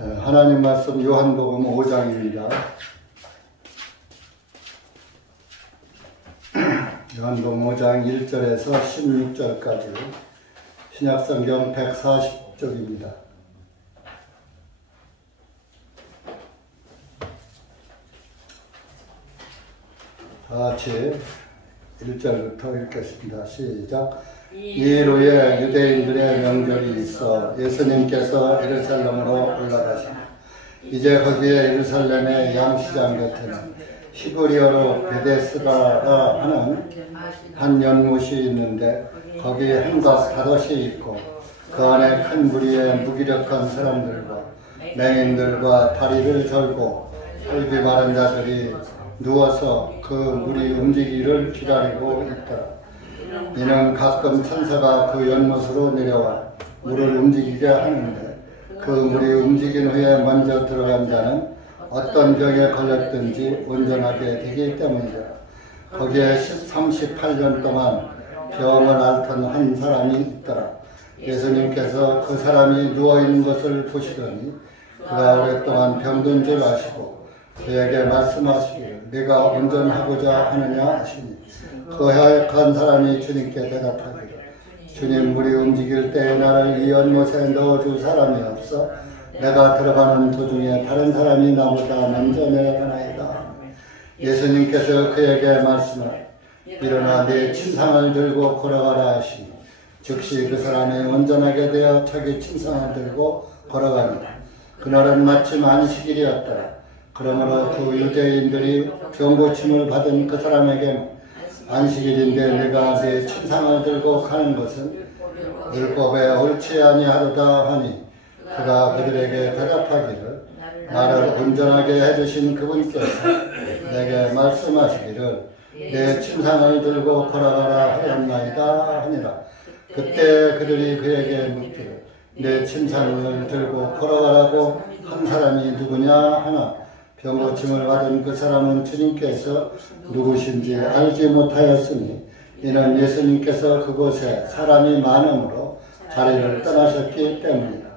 하나님 말씀 요한복음 5장입니다. 요한복음 5장 1절에서 16절까지 신약성경 140쪽입니다. 다 같이 1절부터 읽겠습니다. 시작. 이일 후에 유대인들의 명절이 있어 예수님께서 예루살렘으로 올라가시니 이제 거기에 예루살렘의 양시장 곁에는 히브리어로 베데스다라 하는 한 연못이 있는데 거기에 한각 5이 있고 그 안에 큰 무리의 무기력한 사람들과 맹인들과 다리를 절고 혈기 마른 자들이 누워서 그 물이 움직이기를 기다리고 있더라. 이는 가끔 천사가 그 연못으로 내려와 물을 움직이게 하는데 그 물이 움직인 후에 먼저 들어간 자는 어떤 병에 걸렸든지 온전하게 되기 때문이라. 거기에 38년 동안 병을 앓던 한 사람이 있더라. 예수님께서 그 사람이 누워있는 것을 보시더니 그가 오랫동안 병든 줄 아시고 그에게 말씀하시기를 내가 온전하고자 하느냐 하시니 그 혈약한 사람이 주님께 대답하기를 주님, 물이 움직일 때 나를 이 연못에 넣어줄 사람이 없어 내가 들어가는 도중에 다른 사람이 나보다 먼저 내려가나이다. 예수님께서 그에게 말씀하시되 일어나 네 침상을 들고 걸어가라 하시니 즉시 그 사람이 온전하게 되어 자기 침상을 들고 걸어가니라. 그날은 마침 안식일이었더라. 그러므로 그 유대인들이 병고침을 받은 그 사람에게 안식일인데 네가 네 침상을 들고 가는 것은 율법에 옳지 아니하도다 하니 그가 그들에게 대답하기를 나를 온전하게 해주신 그분께서 내게 말씀하시기를 내 침상을 들고 걸어가라 하였나이다 하니라. 그때 그들이 그에게 묻기를 내 침상을 들고 걸어가라고 한 사람이 누구냐 하나 병고침을 받은 그 사람은 주님께서 누구신지 알지 못하였으니 이는 예수님께서 그곳에 사람이 많음으로 자리를 떠나셨기 때문이다.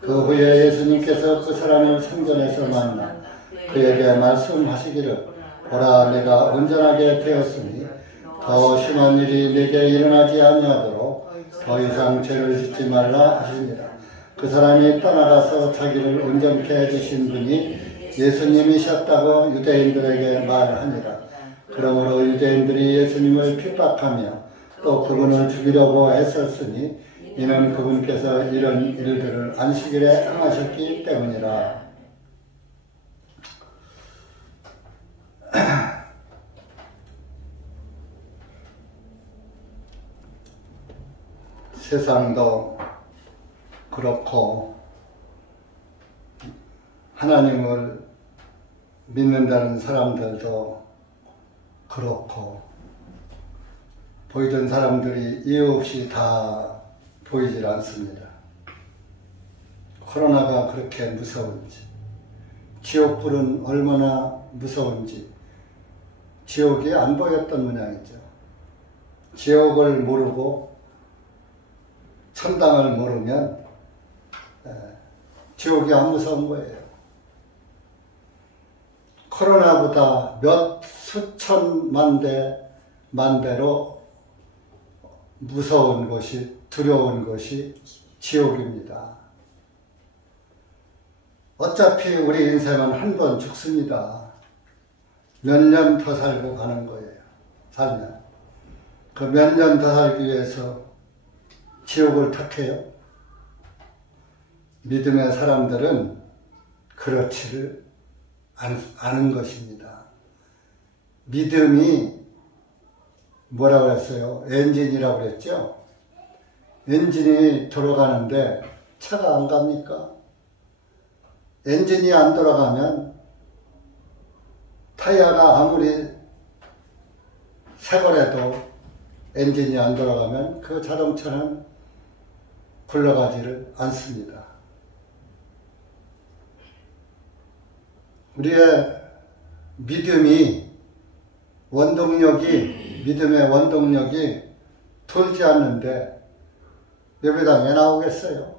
그 후에 예수님께서 그 사람을 성전에서 만나 그에게 말씀하시기를 보라, 내가 온전하게 되었으니 더 심한 일이 내게 일어나지 아니하도록 더 이상 죄를 짓지 말라 하시니라. 그 사람이 떠나가서 자기를 온전케 해주신 분이 예수님이셨다고 유대인들에게 말하니라. 그러므로 유대인들이 예수님을 핍박하며 또 그분을 죽이려고 했었으니 이는 그분께서 이런 일들을 안식일에 행하셨기 때문이라. 세상도 그렇고 하나님을 믿는다는 사람들도 그렇고 보이던 사람들이 이유 없이 다 보이질 않습니다. 코로나가 그렇게 무서운지, 지옥불은 얼마나 무서운지 지옥이 안 보였던 모양이죠. 지옥을 모르고 천당을 모르면 지옥이 안 무서운 거예요. 코로나보다 몇 수천만 만 배로 무서운 것이, 두려운 것이 지옥입니다. 어차피 우리 인생은 한 번 죽습니다. 몇 년 더 살고 가는 거예요. 살면. 그 몇 년 더 살기 위해서 지옥을 택해요? 믿음의 사람들은 그렇지를 않은 것입니다. 믿음이 뭐라고 그랬어요? 엔진이라고 그랬죠? 엔진이 돌아가는데 차가 안 갑니까? 엔진이 안 돌아가면 타이어가 아무리 새 거라도 엔진이 안 돌아가면 그 자동차는 굴러가지를 않습니다. 우리의 믿음이 믿음의 원동력이 돌지 않는데 예배당에 나오겠어요?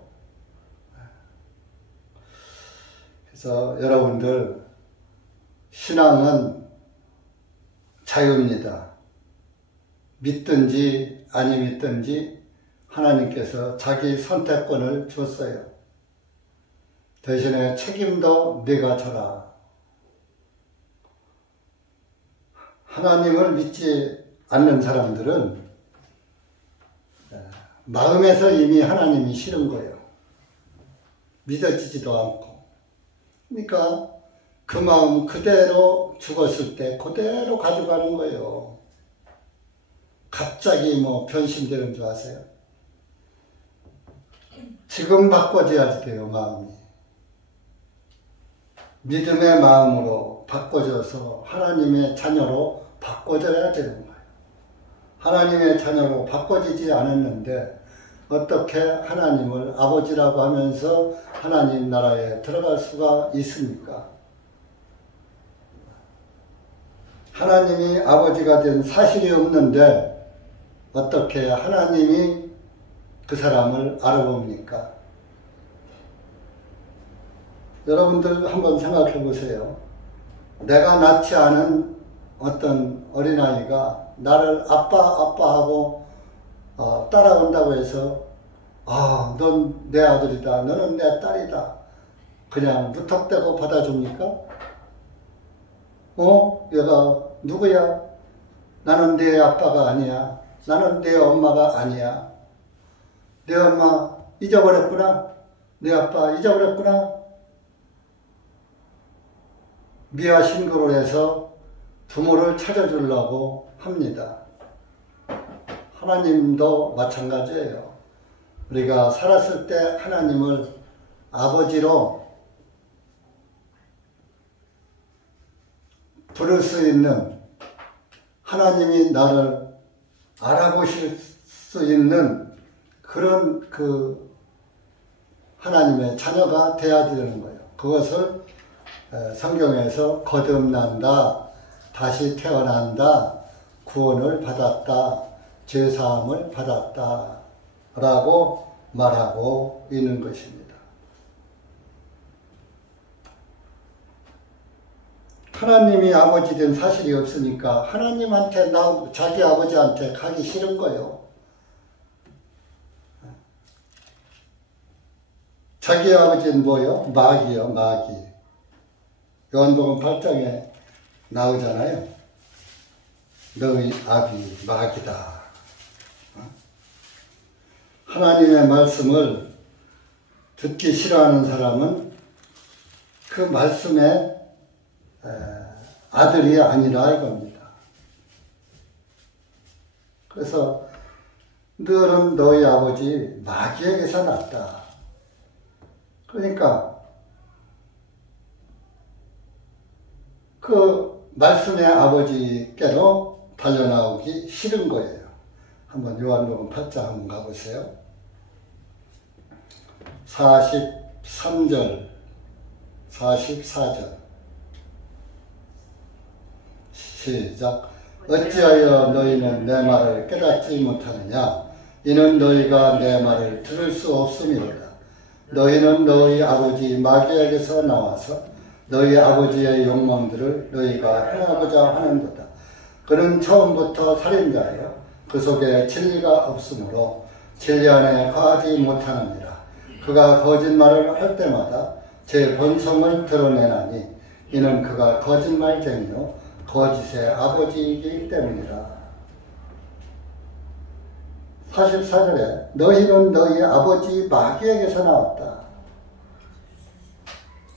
그래서 여러분들 신앙은 자유입니다. 믿든지 아니 믿든지 하나님께서 자기 선택권을 줬어요. 대신에 책임도 네가 져라. 하나님을 믿지 않는 사람들은 마음에서 이미 하나님이 싫은 거예요. 믿어지지도 않고. 그러니까 그 마음 그대로 죽었을 때 그대로 가져가는 거예요. 갑자기 뭐 변심되는 줄 아세요? 지금 바꿔줘야지 돼요, 마음이. 믿음의 마음으로 바꿔줘서 하나님의 자녀로 바꿔줘야 되는 거예요. 하나님의 자녀로 바꿔지지 않았는데 어떻게 하나님을 아버지라고 하면서 하나님 나라에 들어갈 수가 있습니까? 하나님이 아버지가 된 사실이 없는데 어떻게 하나님이 그 사람을 알아봅니까? 여러분들 한번 생각해 보세요. 내가 낳지 않은 어떤 어린아이가 나를 아빠 하고 따라온다고 해서 넌 내 아들이다, 너는 내 딸이다, 그냥 무턱대고 받아줍니까? 얘가 누구야? 나는 네 아빠가 아니야. 나는 네 엄마가 아니야. 내 엄마 잊어버렸구나. 내 아빠 잊어버렸구나. 미아 신고를 해서 부모를 찾아주려고 합니다. 하나님도 마찬가지예요. 우리가 살았을 때 하나님을 아버지로 부를 수 있는, 하나님이 나를 알아보실 수 있는 그런 하나님의 자녀가 되어야 되는 거예요. 그것을 성경에서 거듭난다, 다시 태어난다, 구원을 받았다, 죄사함을 받았다 라고 말하고 있는 것입니다. 하나님이 아버지 된 사실이 없으니까 하나님한테 자기 아버지한테 가기 싫은 거예요. 자기 아버지는 뭐요? 마귀요, 마귀. 요한복음 8장에 나오잖아요. 너희 아비 마귀다. 하나님의 말씀을 듣기 싫어하는 사람은 그 말씀의 아들이 아니라 이겁니다. 그래서 너는 너희 아버지 마귀에게서 났다. 그러니까 그 말씀의 아버지께로 달려나오기 싫은 거예요. 한번 요한복음 8장 한번 가보세요. 43절, 44절. 시작. 어찌하여 너희는 내 말을 깨닫지 못하느냐? 이는 너희가 내 말을 들을 수 없음이로다. 너희는 너희 아버지 마귀에게서 나와서 너희 아버지의 욕망들을 너희가 행하고자 하는도다. 그는 처음부터 살인자예요. 그 속에 진리가 없으므로 진리 안에 거하지 못하느니라. 그가 거짓말을 할 때마다 제 본성을 드러내나니 이는 그가 거짓말쟁이요 거짓의 아버지이기 때문이라. 44절에 너희는 너희 아버지 마귀에게서 나왔다.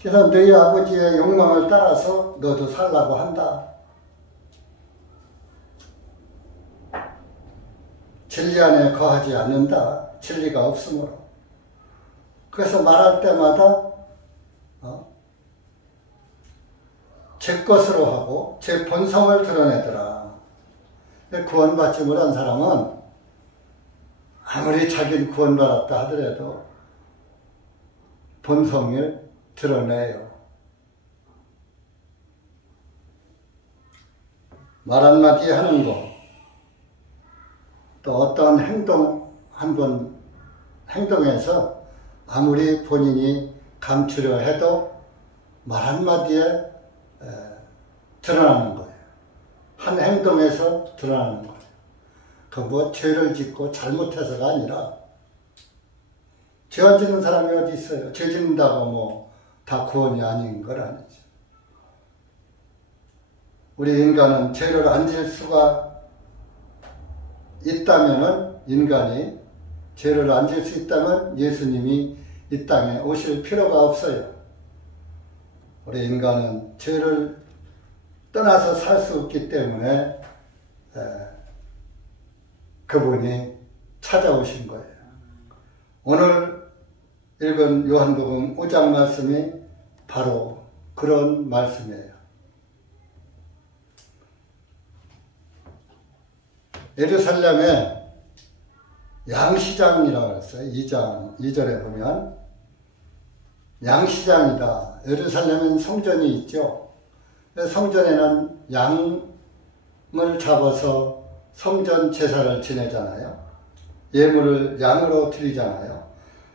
그래서 너희 아버지의 욕망을 따라서 너도 살라고 한다. 진리 안에 거하지 않는다. 진리가 없으므로. 그래서 말할 때마다 제 것으로 하고 제 본성을 드러내더라. 구원받지 못한 사람은 아무리 자기는 구원받았다 하더라도 본성을 드러내요. 말 한마디 하는 거, 또 어떤 행동에서 아무리 본인이 감추려 해도 말 한마디에 드러나는 거예요. 한 행동에서 드러나는 거예요. 그 뭐 죄를 짓고 잘못해서가 아니라, 죄 안 짓는 사람이 어디 있어요? 죄 짓는다고 뭐 다 구원이 아닌 걸 아니죠. 우리 인간은 죄를 안 질 수가 있다면은, 인간이 죄를 안 질 수 있다면 예수님이 이 땅에 오실 필요가 없어요. 우리 인간은 죄를 떠나서 살 수 없기 때문에 그분이 찾아오신 거예요. 오늘 읽은 요한복음 5장 말씀이 바로 그런 말씀이에요. 예루살렘에 양시장이라고 했어요. 2절에 보면 양시장이다. 예루살렘엔 성전이 있죠. 성전에는 양을 잡아서 성전 제사를 지내잖아요. 예물을 양으로 드리잖아요.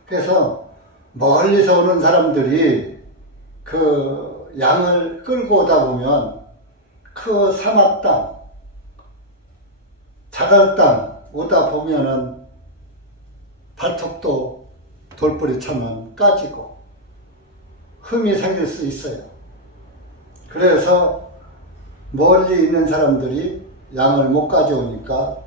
그래서 멀리서 오는 사람들이 그 양을 끌고 오다 보면 그 사막 땅, 자갈 땅 오다 보면은 발톱도 돌뿌리 차면 까지고 흠이 생길 수 있어요. 그래서 멀리 있는 사람들이 양을 못 가져오니까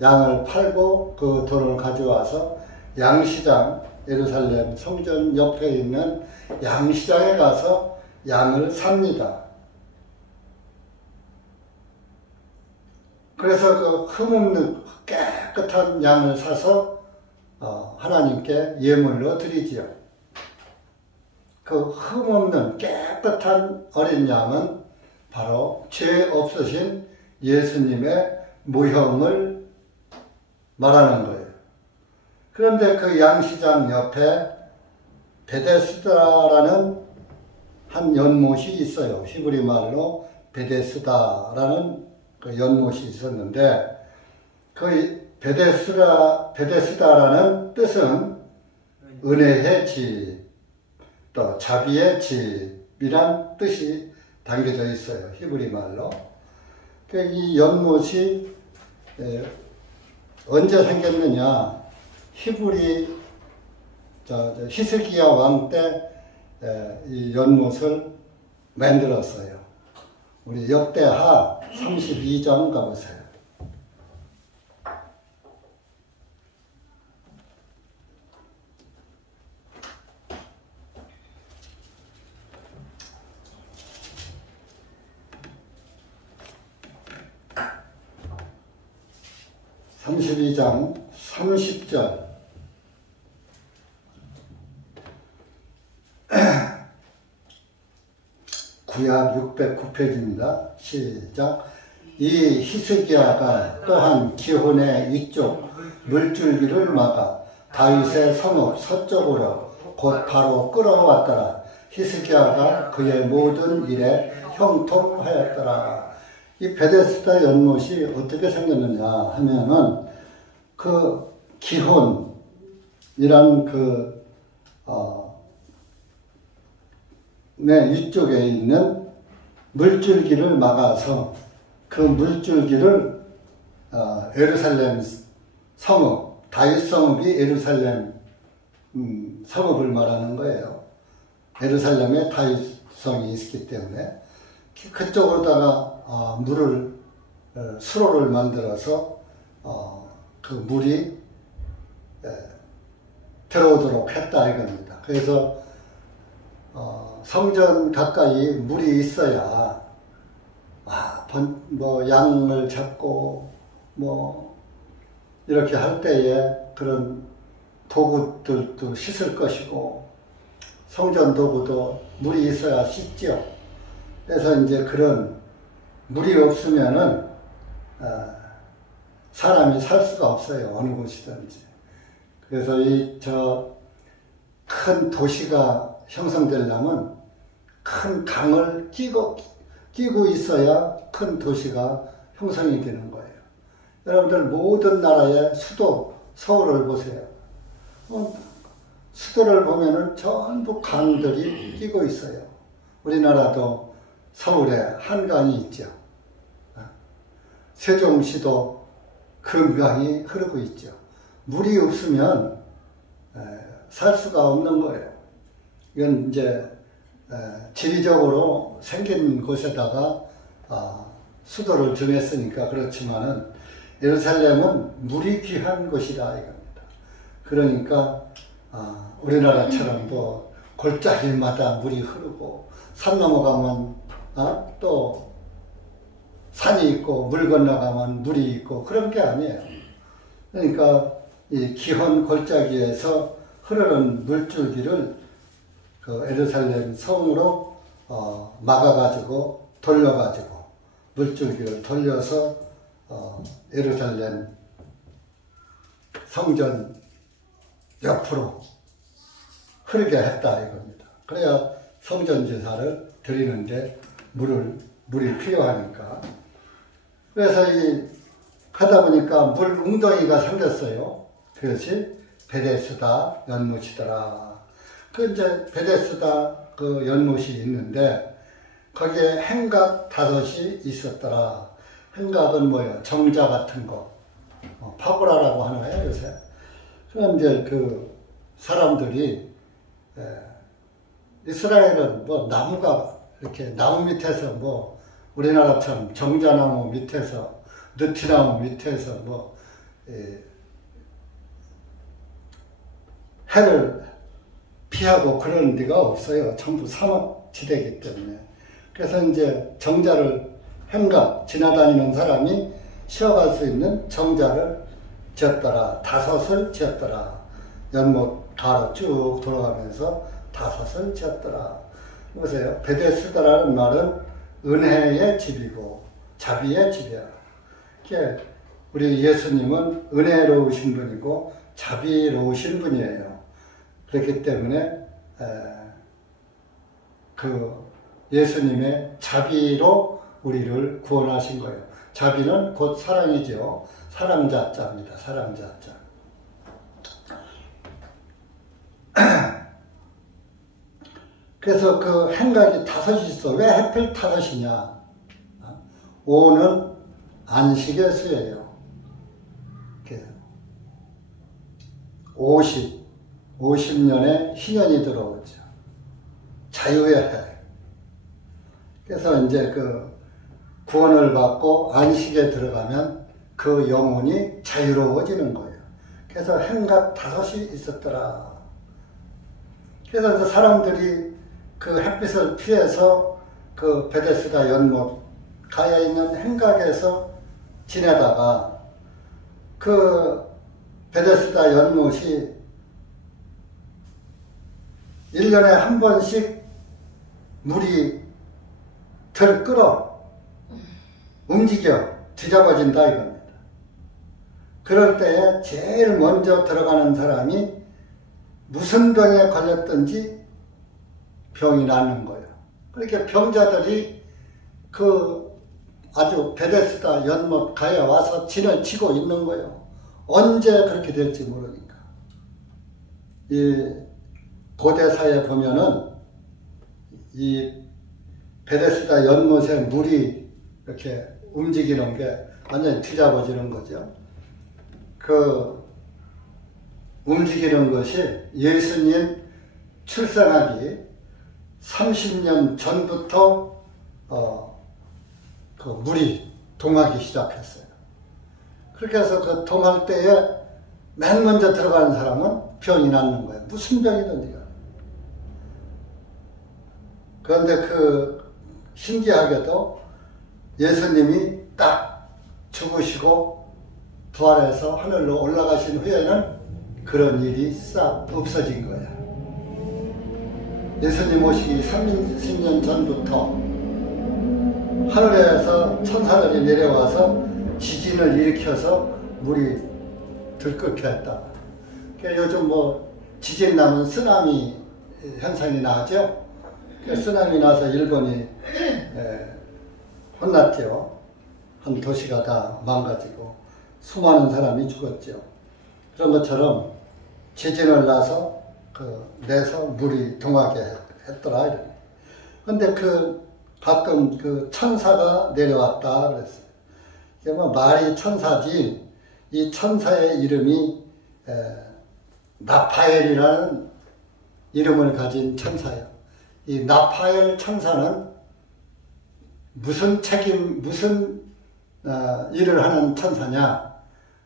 양을 팔고 그 돈을 가져와서 양시장, 예루살렘 성전 옆에 있는 양시장에 가서 양을 삽니다. 그래서 그 흠없는 깨끗한 양을 사서 하나님께 예물로 드리지요. 그 흠없는 깨끗한 어린 양은 바로 죄 없으신 예수님의 모형을 말하는 거예요. 그런데 그 양시장 옆에 베데스다라는 한 연못이 있어요. 히브리 말로 베데스다라는 그 연못이 있었는데, 그 베데스다라는 뜻은 은혜의 집, 또 자비의 집이란 뜻이 담겨져 있어요. 히브리 말로. 이 연못이 언제 생겼느냐? 히브리 히스기야 왕 때 이 연못을 만들었어요. 우리 역대하 32장 가보세요. (32장) 30절. 구약 609페이지입니다. 시작. 이 히스기야가 또한 기혼의 위쪽 물줄기를 막아 다윗의 성읍 서쪽으로 곧 바로 끌어왔더라. 히스기야가 그의 모든 일에 형통하였더라. 이 베데스다 연못이 어떻게 생겼느냐 하면은, 그 기혼이란 위쪽에 있는 물줄기를 막아서 그 물줄기를 예루살렘 성읍, 다윗 성읍이 예루살렘 성읍을 말하는 거예요. 예루살렘에 다윗 성이 있기 때문에 그쪽으로다가 수로를 만들어서 그 물이 들어오도록 했다 이겁니다. 그래서 성전 가까이 물이 있어야 양을 잡고 이렇게 할 때에 그런 도구들도 씻을 것이고, 성전 도구도 물이 있어야 씻죠. 그래서 이제 그런 물이 없으면은 사람이 살 수가 없어요. 어느 곳이든지. 그래서 큰 도시가 형성되려면 큰 강을 끼고 있어야 큰 도시가 형성이 되는 거예요. 여러분들 모든 나라의 수도 서울을 보세요. 수도를 보면은 전부 강들이 끼고 있어요. 우리나라도 서울에 한강이 있죠. 세종시도 그 강이 흐르고 있죠. 물이 없으면 살 수가 없는 거예요. 이건 이제 지리적으로 생긴 곳에다가 수도를 정했으니까 그렇지만은 예루살렘은 물이 귀한 곳이다 이겁니다. 그러니까 우리나라처럼 또 골짜기마다 물이 흐르고 산 넘어가면 또 산이 있고 물 건너가면 물이 있고 그런 게 아니에요. 그러니까 이 기헌 골짜기에서 흐르는 물줄기를 그 예루살렘 성으로 막아가지고 돌려가지고 물줄기를 돌려서 예루살렘 성전 옆으로 흐르게 했다 이겁니다. 그래야 성전 제사를 드리는데 물이 필요하니까. 그래서 하다 보니까 물 웅덩이가 생겼어요. 그것이 베데스다 연못이더라. 그 이제 베데스다 그 연못이 있는데 거기에 행각 5이 있었더라. 행각은 뭐예요? 정자 같은 거. 파고라라고 하나요 요새? 그럼 이제 그 사람들이 이스라엘은 뭐 나무가 이렇게 나무 밑에서 뭐 우리나라처럼 정자나무 밑에서 느티나무 밑에서 뭐 해를 피하고 그런 데가 없어요. 전부 사막지대이기 때문에. 그래서 이제 정자를 행각 지나다니는 사람이 쉬어갈 수 있는 정자를 지었더라. 5을 지었더라. 연못 가로 쭉 돌아가면서 5을 지었더라. 보세요. 베데스다라는 말은 은혜의 집이고 자비의 집이야. 우리 예수님은 은혜로우신 분이고 자비로우신 분이에요. 그렇기 때문에 그 예수님의 자비로 우리를 구원하신 거예요. 자비는 곧 사랑이죠. 사랑자자입니다. 사랑자자. 그래서 그 행각이 5이 있어. 왜 하필 5이냐? 5는 안식의 수예요. 50년에 희년이 들어오죠. 자유의 해. 그래서 이제 그 구원을 받고 안식에 들어가면 그 영혼이 자유로워지는 거예요. 그래서 행각 5이 있었더라. 그래서 이제 사람들이 그 햇빛을 피해서 그 베데스다 연못 가에 있는 행각에서 지내다가 그 베데스다 연못이 1년에 한 번씩 물이 덜 끓어 움직여 뒤잡아진다 이겁니다. 그럴 때에 제일 먼저 들어가는 사람이 무슨 병에 걸렸든지 병이 낫는 거예요. 그렇게 병자들이 그 아주 베데스다 연못 가에 와서 진을 치고 있는 거예요. 언제 그렇게 될지 모르니까. 이 고대사에 보면은 이 베데스다 연못에 물이 이렇게 움직이는 게 완전히 뒤잡아지는 거죠. 그 움직이는 것이 예수님 출생하기 30년 전부터 그 물이 동하기 시작했어요. 그렇게 해서 그 동할 때에 맨 먼저 들어가는 사람은 병이 낫는 거예요. 무슨 병이든지. 그런데 그 신기하게도 예수님이 딱 죽으시고 부활해서 하늘로 올라가신 후에는 그런 일이 싹 없어진 거예요. 예수님 오시기 30년 전부터 하늘에서 천사들이 내려와서 지진을 일으켜서 물이 들끓게 했다. 그러니까 요즘 뭐 지진 나면 쓰나미 현상이 나죠. 그러니까 쓰나미 나서 일본이 혼났죠. 한 도시가 다 망가지고 수많은 사람이 죽었죠. 그런 것처럼 지진을 나서 내서 물이 동하게 했더라. 근데 가끔 천사가 내려왔다 그랬어요. 이게 뭐 말이 천사지, 이 천사의 이름이 나파엘이라는 이름을 가진 천사예요. 이 나파엘 천사는 무슨 일을 하는 천사냐?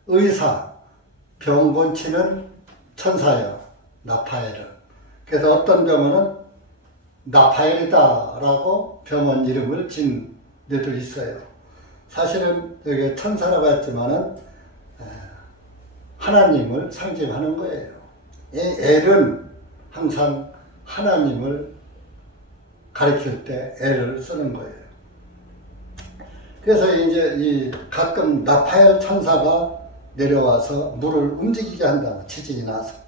의사, 병 고치는 천사예요. 나파엘은. 그래서 어떤 병원은 나파엘이다라고 병원 이름을 진 데도 있어요. 사실은 여기 천사라고 했지만은 하나님을 상징하는 거예요. 엘은 항상 하나님을 가리킬 때 엘을 쓰는 거예요. 그래서 이제 가끔 나파엘 천사가 내려와서 물을 움직이게 한다. 지진이 나서.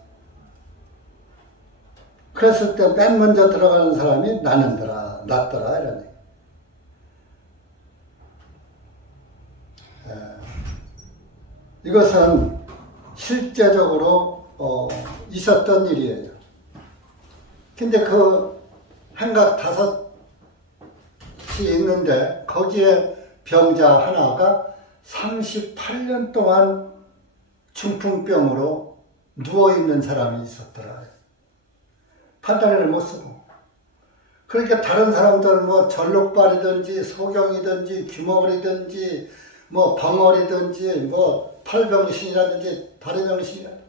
그랬을 때 맨 먼저 들어가는 사람이 낫더라 이런 얘기. 이것은 실제적으로 있었던 일이에요. 근데 행각 5이 있는데 거기에 병자 하나가 38년 동안 중풍병으로 누워있는 사람이 있었더라. 판단을 못 쓰고. 그러니까 다른 사람들 뭐 전록발이든지 소경이든지 귀머거리든지 뭐 벙어리든지 뭐 팔병신이라든지 다리병신이라든지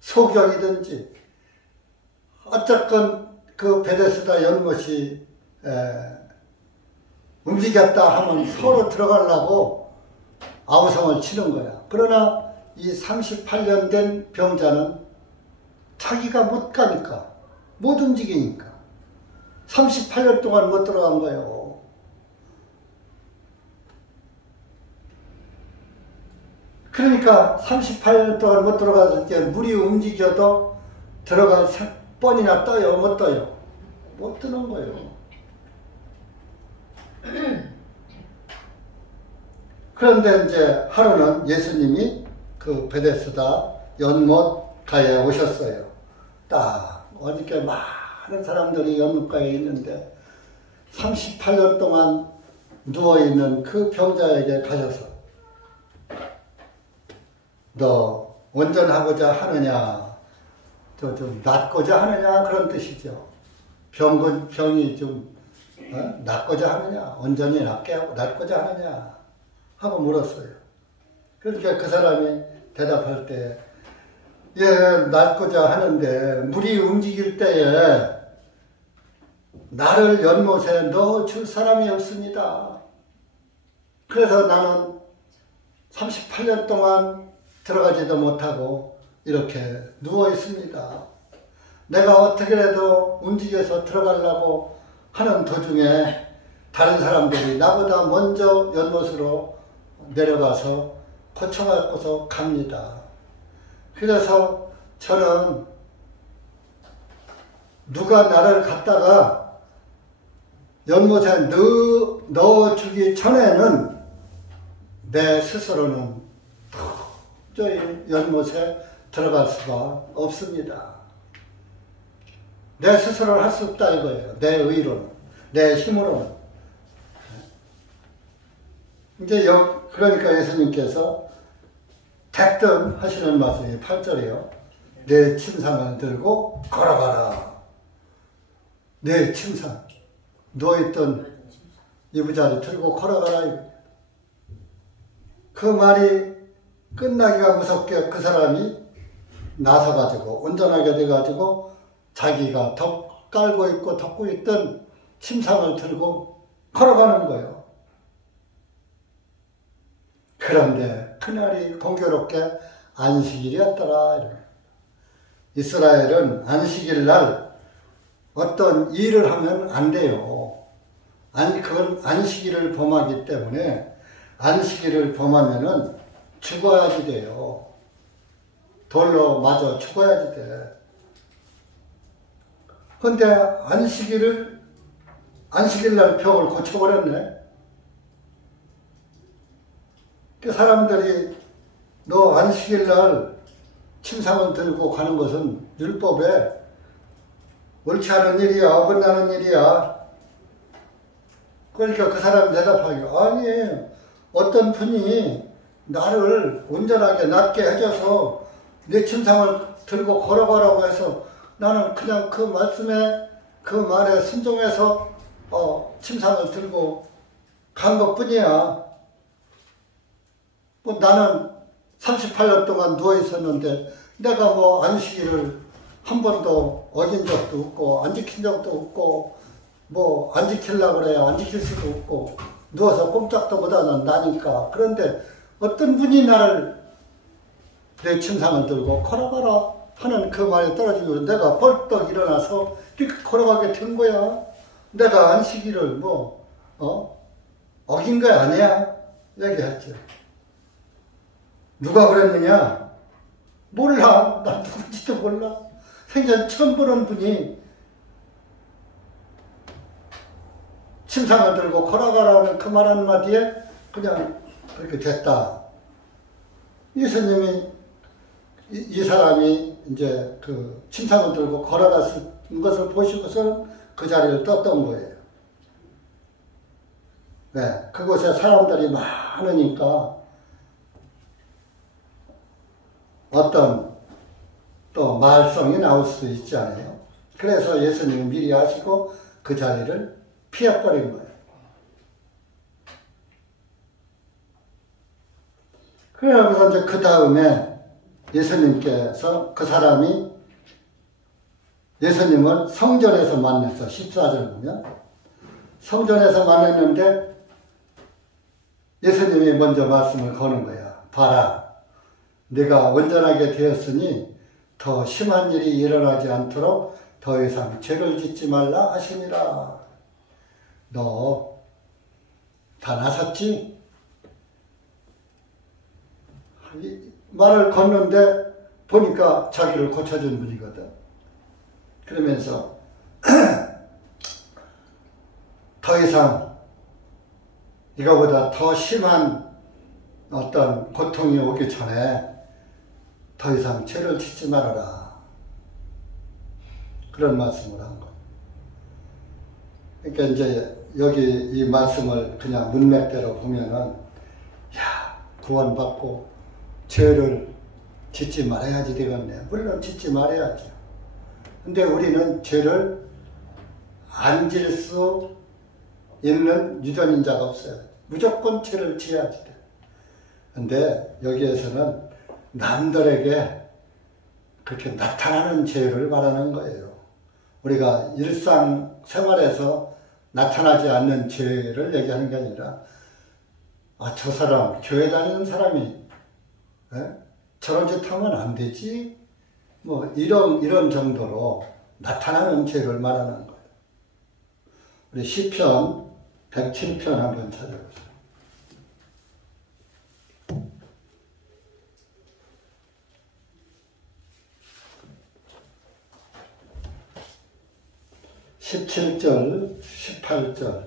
소경이든지 어쨌건 베데스다 연못이 움직였다 하면 서로 들어가려고 아우성을 치는 거야. 그러나 이 38년 된 병자는 자기가 못 가니까, 못 움직이니까 38년 동안 못 들어간 거예요. 그러니까 38년 동안 못 들어갔을 때 물이 움직여도 들어갈 뻔이나 떠요? 못 떠요? 못 뜨는 거예요. 그런데 이제 하루는 예수님이 베데스다 연못가에 오셨어요. 딱 어저께 많은 사람들이 연못가에 있는데 38년 동안 누워있는 그 병자에게 가셔서 너 온전하고자 하느냐, 좀 낫고자 하느냐 그런 뜻이죠. 병이 좀 낫고자 하느냐, 온전히 낫고자 하느냐 하고 물었어요. 그러니까 그 사람이 대답할 때 예, 낫고자 하는데 물이 움직일 때에 나를 연못에 넣어줄 사람이 없습니다. 그래서 나는 38년 동안 들어가지도 못하고 이렇게 누워 있습니다. 내가 어떻게라도 움직여서 들어가려고 하는 도중에 다른 사람들이 나보다 먼저 연못으로 내려가서 고쳐갖고서 갑니다. 그래서 저는 누가 나를 갖다가 연못에 넣어주기 전에는 내 스스로는 도저히 연못에 들어갈 수가 없습니다. 내 스스로는 할 수 없다 이거예요. 내 의로는, 내 힘으로는. 이제 그러니까 예수님께서 택든 하시는 말씀이 8절이요. 내 침상을 들고 걸어가라. 내 침상, 누워있던 이부자리 들고 걸어가라. 그 말이 끝나기가 무섭게 그 사람이 나서가지고 온전하게 돼가지고 자기가 깔고 있고 덮고 있던 침상을 들고 걸어가는 거예요. 그런데 그날이 공교롭게 안식일이었더라. 이스라엘은 안식일 날 어떤 일을 하면 안 돼요. 그건 안식일을 범하기 때문에 안식일을 범하면은 죽어야지 돼요. 돌로 맞아 죽어야지 돼. 근데 안식일 날 병을 고쳐버렸네. 그 사람들이 너 안식일 날 침상을 들고 가는 것은 율법에 옳지 않은 일이야, 어긋나는 일이야. 그러니까 그 사람이 대답하기가, 아니, 어떤 분이 나를 온전하게 낫게 해줘서 내 침상을 들고 걸어가라고 해서 나는 그냥 그 말씀에, 그 말에 순종해서 침상을 들고 간 것뿐이야. 뭐 나는 38년 동안 누워 있었는데 내가 뭐 안식일을 한 번도 어긴 적도 없고 안 지킨 적도 없고 뭐 안 지키려고 그래야 안 지킬 수도 없고 누워서 꼼짝도 못하는 나니까. 그런데 어떤 분이 나를 내 침상을 들고 걸어가라 하는 그 말에 떨어지고 내가 벌떡 일어나서 이렇게 걸어가게 된 거야. 내가 안식일을 어긴 거 아니야? 얘기했죠. 누가 그랬느냐? 몰라. 나 누군지도 몰라. 생전 처음 보는 분이 침상을 들고 걸어가라는 그 말 한마디에 그냥 그렇게 됐다. 예수님이 이 사람이 이제 그 침상을 들고 걸어갔을 것을 보시고서 그 자리를 떴던 거예요. 네, 그곳에 사람들이 많으니까 어떤 또 말썽이 나올 수 있지 않아요? 그래서 예수님이 미리 하시고 그 자리를 피해버린 거예요. 그러고서 이제 그 다음에 예수님께서 그 사람이 예수님을 성전에서 만났어. 14절 보면 성전에서 만났는데 예수님이 먼저 말씀을 거는 거야. 봐라, 네가 온전하게 되었으니 더 심한 일이 일어나지 않도록 더 이상 죄를 짓지 말라 하시니라. 너 다 나섰지? 말을 걷는데 보니까 자기를 고쳐준 분이거든. 그러면서 더 이상 이거보다 더 심한 어떤 고통이 오기 전에 더 이상 죄를 짓지 말아라. 그런 말씀을 한 거예요. 그러니까 이제 여기 이 말씀을 그냥 문맥대로 보면은 구원받고 죄를 짓지 말아야지 되겠네. 물론 짓지 말아야죠. 근데 우리는 죄를 안 질 수 있는 유전인 자가 없어요. 무조건 죄를 지어야지 돼. 근데 여기에서는 남들에게 그렇게 나타나는 죄를 말하는 거예요. 우리가 일상생활에서 나타나지 않는 죄를 얘기하는 게 아니라 저 사람, 교회 다니는 사람이 저런 짓 하면 안 되지? 뭐 이런 정도로 나타나는 죄를 말하는 거예요. 우리 시편 107편 한번 찾아보세요. (17절) (18절)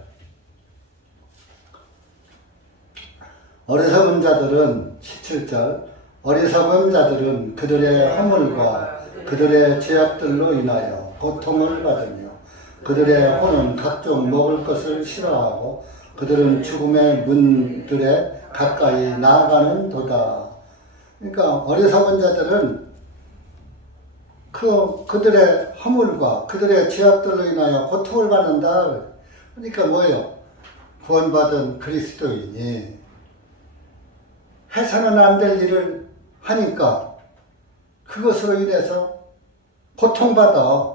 어리석은 자들은 17절 어리석은 자들은 그들의 허물과 그들의 죄악들로 인하여 고통을 받으며 그들의 혼은 각종 먹을 것을 싫어하고 그들은 죽음의 문들에 가까이 나아가는 도다. 그러니까 어리석은 자들은 그들의 허물과 그들의 죄악들로 인하여 고통을 받는다. 그러니까 뭐예요? 구원받은 그리스도인이 해서는 안 될 일을 하니까 그것으로 인해서 고통받아.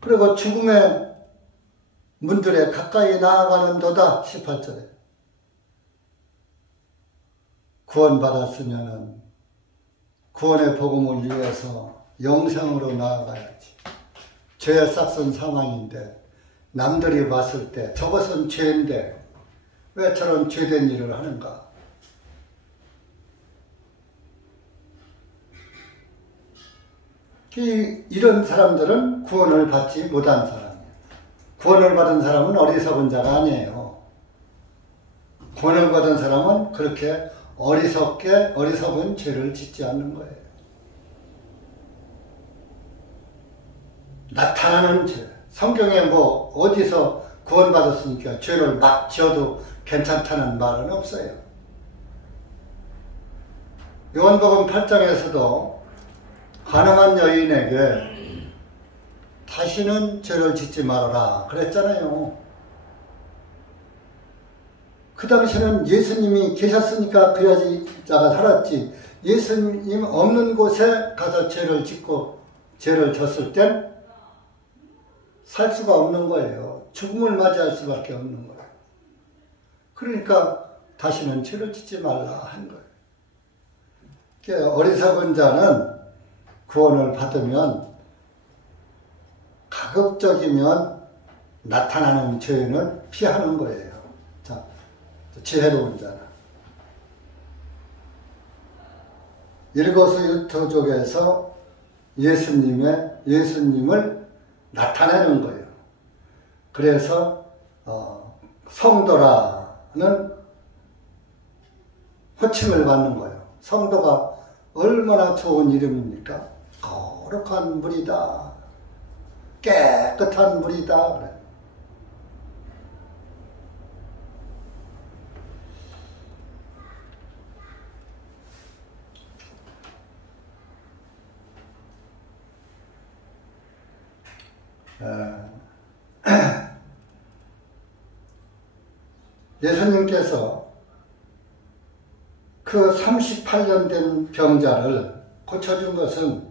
그리고 죽음의 문들에 가까이 나아가는 도다. 18절에 구원받았으면 구원의 복음을 위해서 영생으로 나아가야지. 죄의 싹은 사망인데 남들이 봤을 때 저것은 죄인데 왜 저런 죄된 일을 하는가? 이런 사람들은 구원을 받지 못한 사람이에요. 구원을 받은 사람은 어리석은 자가 아니에요. 구원을 받은 사람은 그렇게 어리석은 죄를 짓지 않는 거예요. 나타나는 죄. 성경에 뭐 어디서 구원받았으니까 죄를 막 지어도 괜찮다는 말은 없어요. 요한복음 8장에서도 가늠한 여인에게 다시는 죄를 짓지 말아라 그랬잖아요. 그 당시에는 예수님이 계셨으니까 그 여자가 살았지, 예수님 없는 곳에 가서 죄를 짓고 죄를 졌을 땐 살 수가 없는 거예요. 죽음을 맞이할 수밖에 없는 거예요. 그러니까 다시는 죄를 짓지 말라 한 거예요. 그러니까 어리석은 자는 구원을 받으면 가급적이면 나타나는 죄는 피하는 거예요. 자, 지혜로운 자는 일거수일투족에서 예수님을 나타내는 거예요. 그래서 성도라는 호칭을 받는 거예요. 성도가 얼마나 좋은 이름입니까? 거룩한 물이다, 깨끗한 물이다 그래요. 예수님께서 그 38년 된 병자를 고쳐준 것은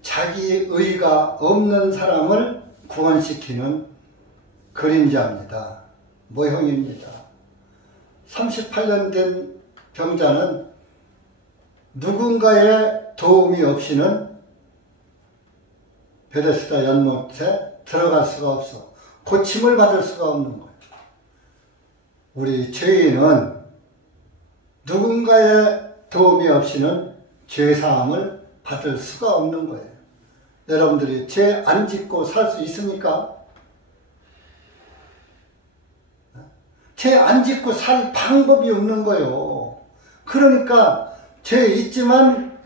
자기 의가 없는 사람을 구원시키는 그림자입니다. 모형입니다. 38년 된 병자는 누군가의 도움이 없이는 베데스다 연못에 들어갈 수가 없어. 고침을 받을 수가 없는 거예요. 우리 죄인은 누군가의 도움이 없이는 죄사함을 받을 수가 없는 거예요. 여러분들이 죄 안 짓고 살 수 있습니까? 죄 안 짓고 살 방법이 없는 거예요. 그러니까 죄 있지만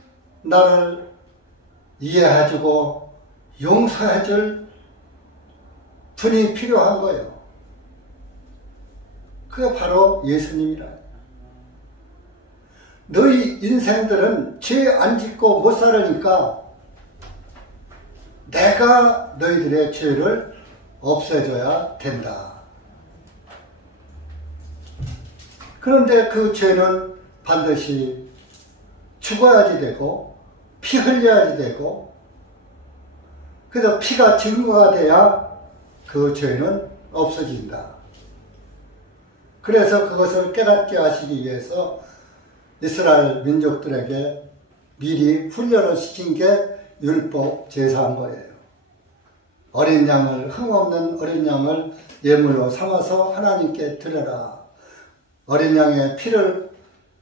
나를 이해해주고 용서해줄 분이 필요한 거예요. 그게 바로 예수님이라. 너희 인생들은 죄 안 짓고 못 살으니까 내가 너희들의 죄를 없애줘야 된다. 그런데 그 죄는 반드시 죽어야지 되고 피 흘려야지 되고, 그래서 피가 증거가 돼야 그 죄는 없어진다. 그래서 그것을 깨닫게 하시기 위해서 이스라엘 민족들에게 미리 훈련을 시킨 게 율법 제사한 거예요. 어린 양을, 흠없는 어린 양을 예물로 삼아서 하나님께 드려라. 어린 양의 피를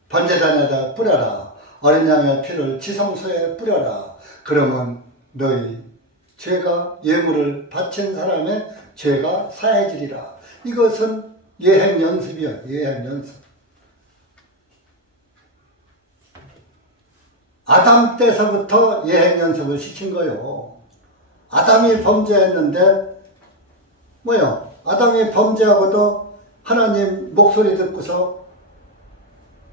번제단에다 뿌려라. 어린 양의 피를 지성소에 뿌려라. 그러면 너희 죄가, 예물을 바친 사람의 죄가 사해지리라. 이것은 예행연습이야. 예행연습. 아담 때서부터 예행연습을 시킨 거예요. 아담이 범죄했는데 뭐요? 아담이 범죄하고도 하나님 목소리 듣고서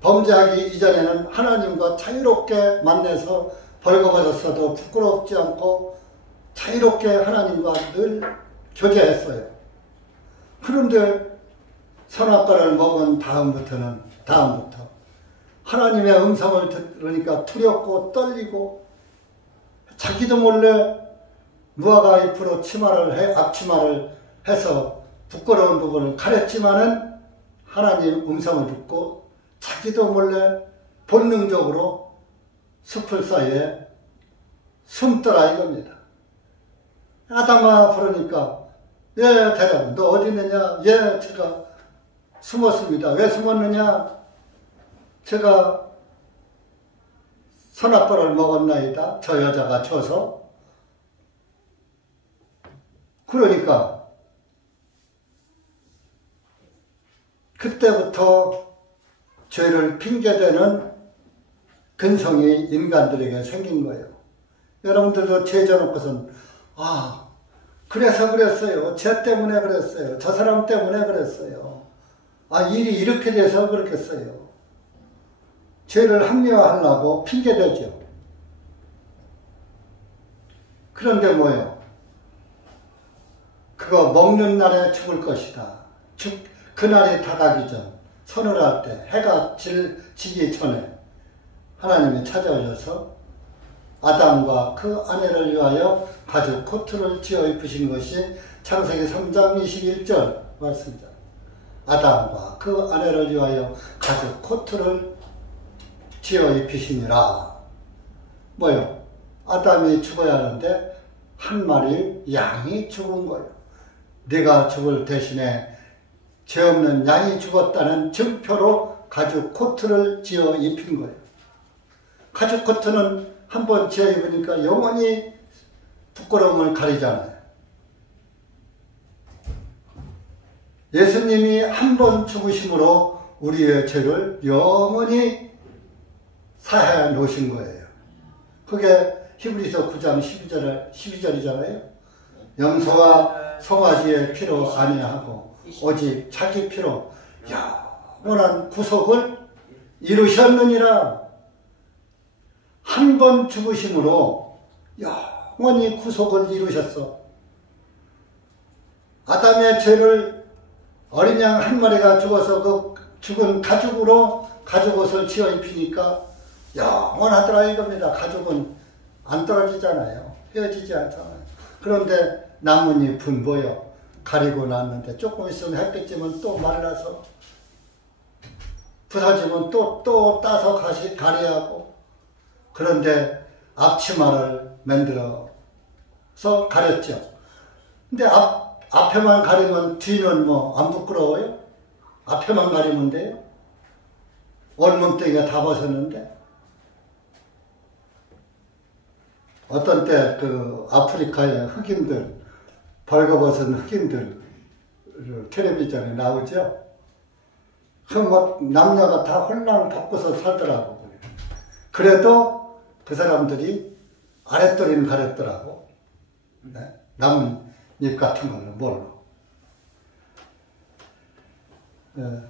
범죄하기 이전에는 하나님과 자유롭게 만나서 벌거벗었어도 부끄럽지 않고 자유롭게 하나님과 늘 교제했어요. 그런데 선악과를 먹은 다음부터 하나님의 음성을 들으니까 두렵고 떨리고 자기도 몰래 무화과 잎으로 앞치마를 해서 부끄러운 부분을 가렸지만은 하나님 음성을 듣고 자기도 몰래 본능적으로 숲을 사이에 숨더라 이겁니다. 아담아 부르니까 예 대답, 너 어디 있느냐? 예 제가 숨었습니다. 왜 숨었느냐? 제가 선악과를 먹었나이다. 저 여자가 줘서. 그러니까 그때부터 죄를 핑계대는 근성이 인간들에게 생긴 거예요. 여러분들도 죄 져놓고선 그래서 그랬어요. 쟤 때문에 그랬어요. 저 사람 때문에 그랬어요. 아, 일이 이렇게 돼서 그렇겠어요. 죄를 합리화하려고 핑계대죠. 그런데 뭐요? 그거 먹는 날에 죽을 것이다. 그날이 다가기 전, 서늘할 때, 해가 지기 전에 하나님이 찾아오셔서 아담과 그 아내를 위하여 가죽 코트를 지어 입으신 것이 창세기 3장 21절 말씀입니다. 아담과 그 아내를 위하여 가죽 코트를 지어 입히시니라. 뭐요? 아담이 죽어야 하는데 한 마리 양이 죽은 거예요. 네가 죽을 대신에 죄 없는 양이 죽었다는 증표로 가죽 코트를 지어 입힌 거예요. 가죽 코트는 한번 지어 입으니까 영원히 부끄러움을 가리잖아요. 예수님이 한 번 죽으심으로 우리의 죄를 영원히 사해 놓으신 거예요. 그게 히브리서 9장 12절이잖아요. 염소와 송아지의 피로 아니하고 오직 자기 피로 영원한 구속을 이루셨느니라. 한 번 죽으심으로 영원히 구속을 이루셨어. 아담의 죄를 어린 양 한 마리가 죽어서 그 죽은 가죽으로 가죽옷을 지어 입히니까 영원하더라 이겁니다. 가죽은 안 떨어지잖아요. 헤어지지 않잖아요. 그런데 나뭇잎은 뭐요? 가리고 났는데 조금 있으면 햇빛 찌면 또 말라서 부서지면 또 따서 가리하고. 그런데 앞치마를 만들어서 가렸죠. 근데 앞에만 가리면 뒤는 뭐 안 부끄러워요? 앞에만 가리면 돼요? 얼몸뚱이가 다 벗었는데. 어떤 때 그 아프리카의 흑인들, 벌거벗은 흑인들 텔레비전에 나오죠. 그 남녀가 다 홀랑 벗고서 살더라고. 그래도 그 사람들이 아랫도리는 가렸더라고. 네? 나뭇잎 같은 걸로 뭘로.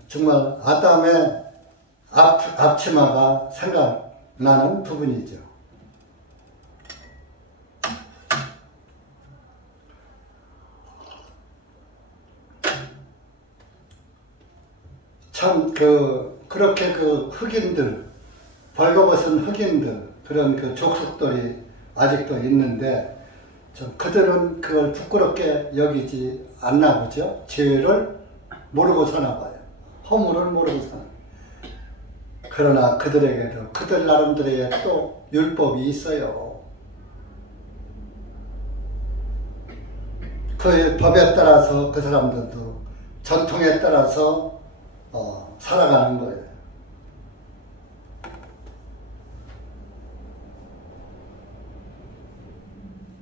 정말 아담의 앞치마가 생각나는 부분이죠. 참 그렇게 그 흑인들, 벌거벗은 흑인들, 그런 그 족속들이 아직도 있는데 그들은 그걸 부끄럽게 여기지 않나 보죠. 죄를 모르고 사나 봐요. 허물을 모르고 사나. 그러나 그들에게도 그들 나름대로의 또 율법이 있어요. 그 법에 따라서 그 사람들도 전통에 따라서 살아가는 거예요.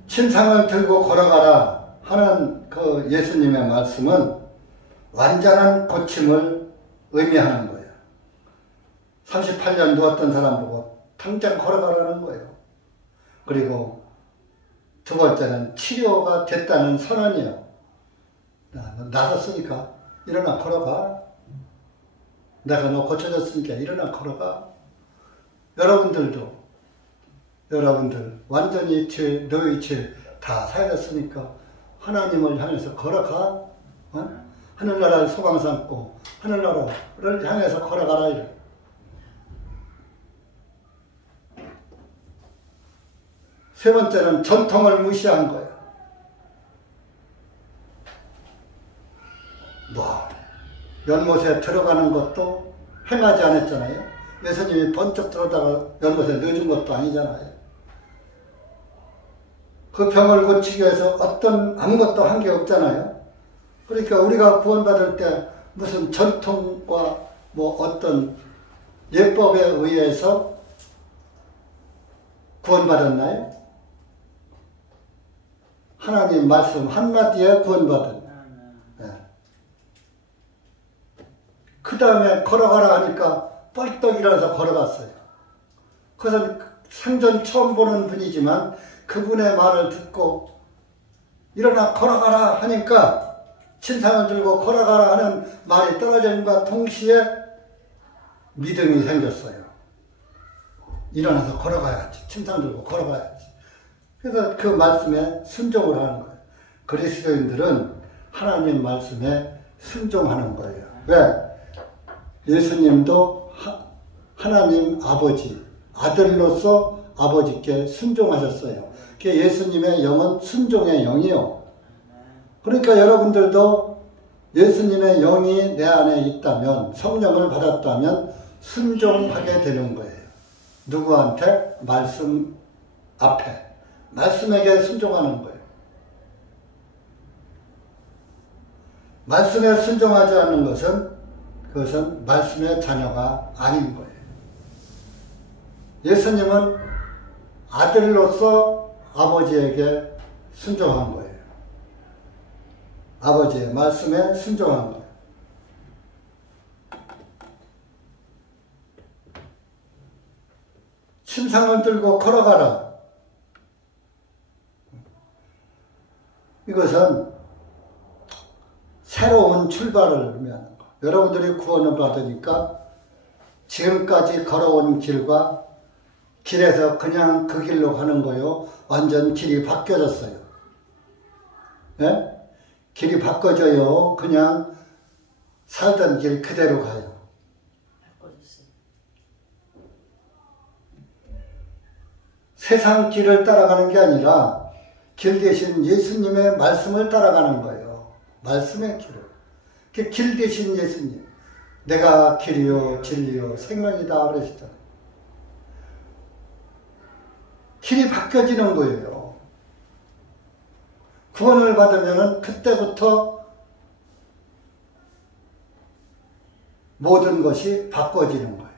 침상을 들고 걸어가라 하는 그 예수님의 말씀은 완전한 고침을 의미하는 거예요. 38년 누웠던 사람 보고 당장 걸어가라는 거예요. 그리고 두 번째는 치료가 됐다는 선언이에요. 나섰으니까 일어나 걸어가. 내가 너 고쳐줬으니까 일어나 걸어가. 여러분들 완전히 너희 죄 다 사였으니까 하나님을 향해서 걸어가. 하늘나라를 소망 삼고 하늘나라를 향해서 걸어가라. 이래. 세 번째는 전통을 무시한 거예요. 연못에 들어가는 것도 행하지 않았잖아요. 예수님이 번쩍 들어다가 연못에 넣어준 것도 아니잖아요. 그 병을 고치기 위해서 아무것도 한 게 없잖아요. 그러니까 우리가 구원받을 때 무슨 전통과 어떤 예법에 의해서 구원받았나요? 하나님 말씀 한마디에 구원받은. 네. 그 다음에 걸어가라 하니까 뻘떡 일어나서 걸어갔어요. 그것은 생전 처음 보는 분이지만 그분의 말을 듣고 일어나 걸어가라 하니까 침상을 들고 걸어가라 하는 말이 떨어짐과 동시에 믿음이 생겼어요. 일어나서 걸어가야지. 침상 들고 걸어가야지. 그래서 그 말씀에 순종을 하는 거예요. 그리스도인들은 하나님 말씀에 순종하는 거예요. 왜? 예수님도 하나님 아버지, 아들로서 아버지께 순종하셨어요. 예수님의 영은 순종의 영이요. 그러니까 여러분들도 예수님의 영이 내 안에 있다면, 성령을 받았다면 순종하게 되는 거예요. 누구한테? 말씀 앞에. 말씀에게 순종하는 거예요. 말씀에 순종하지 않는 것은 그것은 말씀의 자녀가 아닌 거예요. 예수님은 아들로서 아버지에게 순종한 거예요. 아버지의 말씀에 순종한 거예요. 침상을 들고 걸어가라. 이것은 새로운 출발을 의미하는 거. 여러분들이 구원을 받으니까 지금까지 걸어온 길과 길에서 그냥 그 길로 가는 거요. 완전 길이 바뀌어졌어요. 예? 길이 바꿔져요. 그냥 살던 길 그대로 가요. 세상 길을 따라가는 게 아니라 길 대신 예수님의 말씀을 따라가는 거예요. 말씀의 길을. 길 대신 예수님. 내가 길이요 진리요 생명이다 그러시잖아요. 길이 바뀌어지는 거예요. 구원을 받으면 그때부터 모든 것이 바꿔지는 거예요.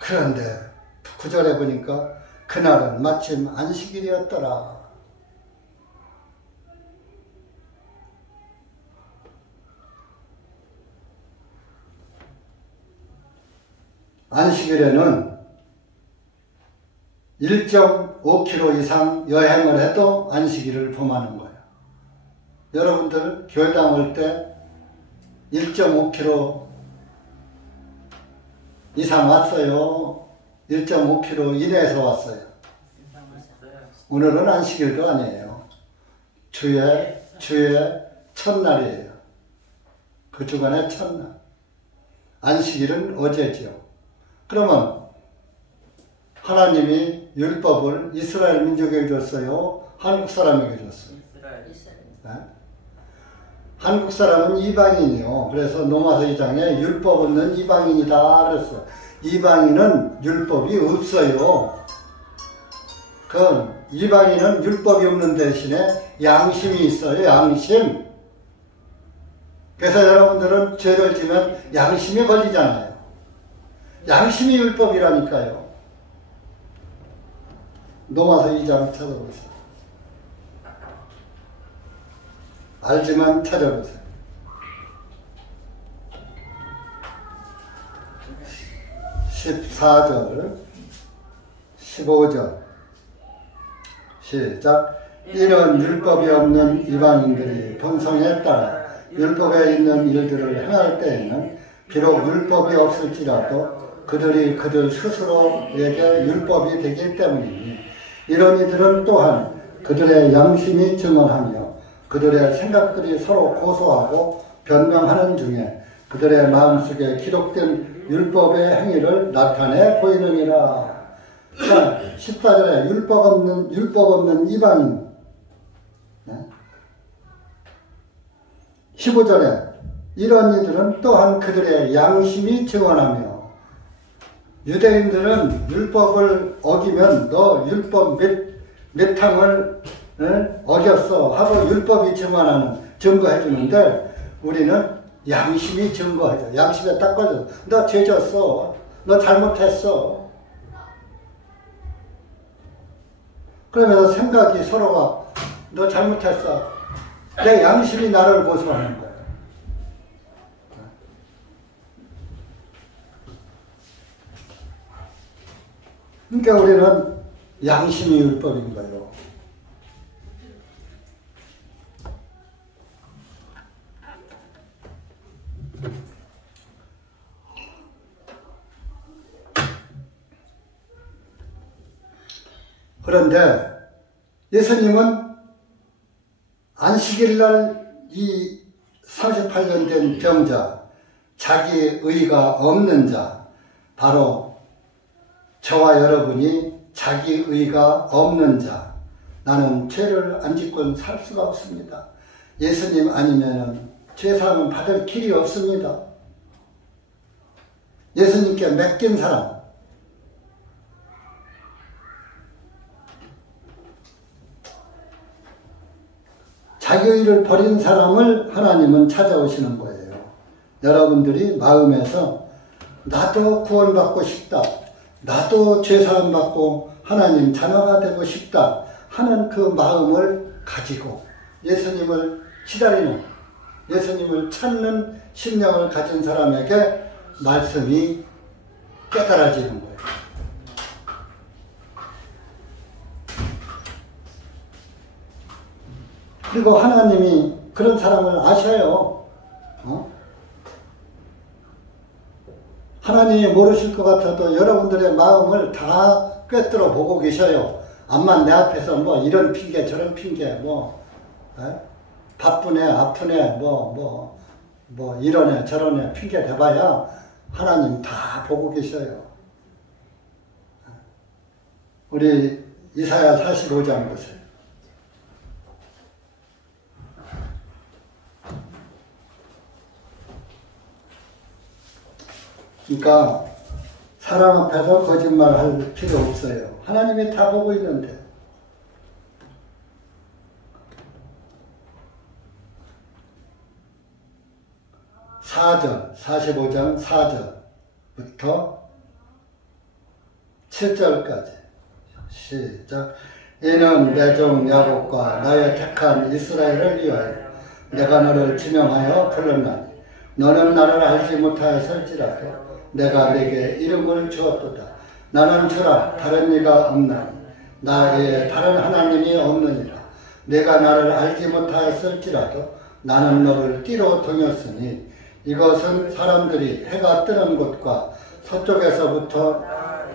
그런데 9절에 보니까 그날은 마침 안식일이었더라. 안식일에는 1.5km 이상 여행을 해도 안식일을 범하는 거예요. 여러분들 교회당 올 때 1.5km 이상 왔어요? 1.5km 이내에서 왔어요? 오늘은 안식일도 아니에요. 주의 첫날이에요. 그 주간의 첫날. 안식일은 어제죠. 그러면 하나님이 율법을 이스라엘 민족에게 줬어요? 한국 사람에게 줬어요? 네? 한국 사람은 이방인이요. 그래서 로마서 2장에 율법 없는 이방인이다 그랬어. 이방인은 율법이 없어요. 그 이방인은 율법이 없는 대신에 양심이 있어요. 양심. 그래서 여러분들은 죄를 지면 양심이 걸리잖아요. 양심이 율법이라니까요. 로마서 2장 찾아보세요. 알지만 찾아보세요. 14절 15절 시작. 이런 율법이 없는 이방인들이 본성에 따라 율법에 있는 일들을 행할 때에는 비록 율법이 없을지라도 그들이 그들 스스로에게 율법이 되기 때문이니 이런 이들은 또한 그들의 양심이 증언하며 그들의 생각들이 서로 고소하고 변명하는 중에 그들의 마음속에 기록된 율법의 행위를 나타내 보이느니라. 14절에 율법 없는 이방인. 15절에 이런 이들은 또한 그들의 양심이 증언하며 유대인들은 율법을 어기면 너 율법 몇 항을 어겼어 하고 율법이 증거해 주는데 우리는 양심이 증거하죠. 양심에 딱 걸려. 너 죄졌어. 너 잘못했어. 그러면서 생각이 서로가 너 잘못했어. 내 양심이 나를 고소하는 거야. 그러니까 우리는 양심이 율법인 거예요. 그런데 예수님은 안식일날 이 38년 된 병자, 자기 의가 없는 자, 바로 저와 여러분이 자기 의가 없는 자, 나는 죄를 안 짓고는 살 수가 없습니다. 예수님 아니면 죄사함을 받을 길이 없습니다. 예수님께 맡긴 사람, 자기 의를 버린 사람을 하나님은 찾아오시는 거예요. 여러분들이 마음에서 나도 구원받고 싶다, 나도 죄사함 받고 하나님 자녀가 되고 싶다 하는 그 마음을 가지고 예수님을 기다리는, 예수님을 찾는 심령을 가진 사람에게 말씀이 깨달아지는 거예요. 그리고 하나님이 그런 사람을 아셔요. 하나님이 모르실 것 같아도 여러분들의 마음을 다 꿰뚫어 보고 계셔요. 암만 내 앞에서 뭐 이런 핑계 저런 핑계 바쁘네 아프네 뭐 이러네 저러네 핑계 대봐야 하나님 다 보고 계셔요. 우리 이사야 45장 보세요. 그러니까 사람 앞에서 거짓말할 필요 없어요. 하나님이 다 보고 있는데. (4절) 45장 4절부터 7절까지 시작. 이는 내 종 야곱과 나의 택한 이스라엘을 위하여 내가 너를 지명하여 불렀나니 너는 나를 알지 못하였을지라도 내가 네게 이름을 주었도다. 나는 주라 다른 이가 없나니 나 외에 다른 하나님이 없느니라. 내가 나를 알지 못하였을지라도 나는 너를 띠로 동였으니 이것은 사람들이 해가 뜨는 곳과 서쪽에서부터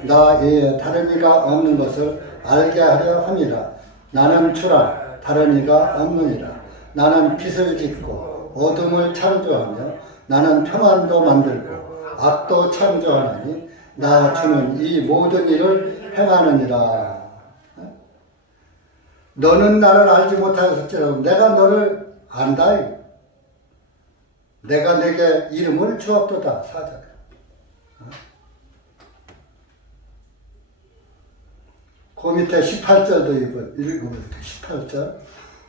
나 외에 다른 이가 없는 것을 알게 하려 함이라. 나는 주라 다른 이가 없느니라. 나는 빛을 짓고 어둠을 창조하며 나는 평안도 만들고 악도 창조하나니 나 주는 이 모든 일을 행하느니라. 너는 나를 알지 못하였을지라도 내가 너를 안다. 내가 내게 이름을 주었도다. 4절. 그 밑에 18절도 읽으면 18절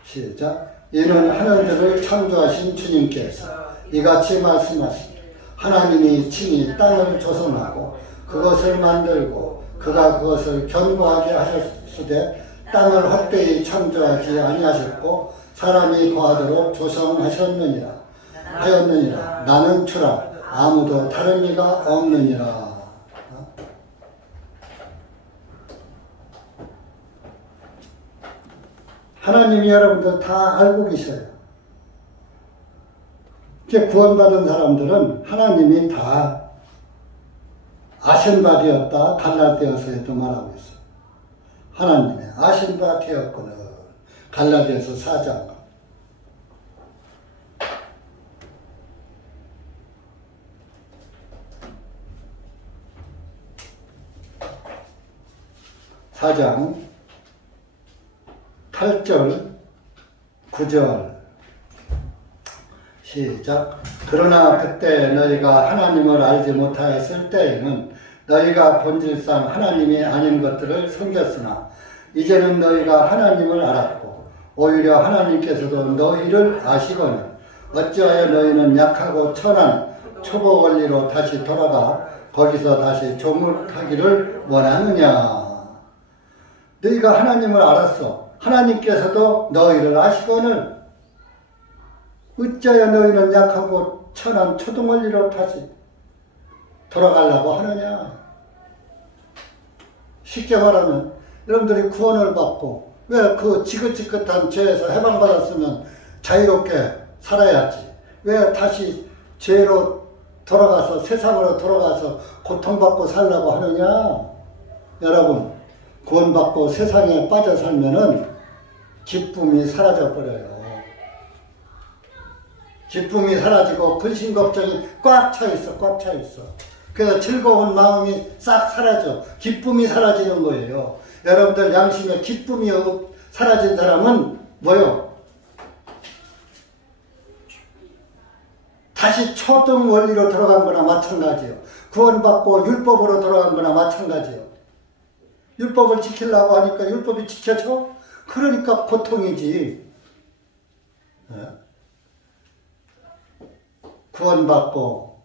시작. 이는 하늘들을 창조하신 주님께서 이같이 말씀하시니 하나님이 친히 땅을 조성하고 그것을 만들고 그가 그것을 견고하게 하셨으되 땅을 헛되이 창조하지 아니하셨고 사람이 거하도록 조성하셨느니라 하였느니라. 나는 주라 아무도 다른 이가 없느니라. 하나님이 여러분들 다 알고 계셔요. 이제 구원받은 사람들은 하나님이 다 아신 바 되었다. 갈라디아서에도 말하고 있어요. 하나님이 아신 바 되었거늘. 갈라디아서 4장. (4장) 8절 9절 시작. 그러나 그때 너희가 하나님을 알지 못하였을 때에는 너희가 본질상 하나님이 아닌 것들을 섬겼으나 이제는 너희가 하나님을 알았고 오히려 하나님께서도 너희를 아시거늘 어찌하여 너희는 약하고 천한 초보 원리로 다시 돌아가 거기서 다시 조물하기를 원하느냐. 너희가 하나님을 알았어. 하나님께서도 너희를 아시거늘 어찌하여 너희는 약하고 천한 초등원리로 다시 돌아가려고 하느냐. 쉽게 말하면 여러분들이 구원을 받고 왜 그 지긋지긋한 죄에서 해방받았으면 자유롭게 살아야지. 왜 다시 죄로 돌아가서 세상으로 돌아가서 고통받고 살라고 하느냐. 여러분, 구원받고 세상에 빠져 살면은 기쁨이 사라져 버려요. 기쁨이 사라지고 근심 걱정이 꽉 차 있어. 꽉 차 있어. 그래서 즐거운 마음이 싹 사라져. 기쁨이 사라지는 거예요. 여러분들 양심에 기쁨이 사라진 사람은 뭐요? 다시 초등 원리로 들어간 거나 마찬가지예요. 구원받고 율법으로 들어간 거나 마찬가지예요. 율법을 지키려고 하니까 율법이 지켜져? 그러니까 고통이지. 구원받고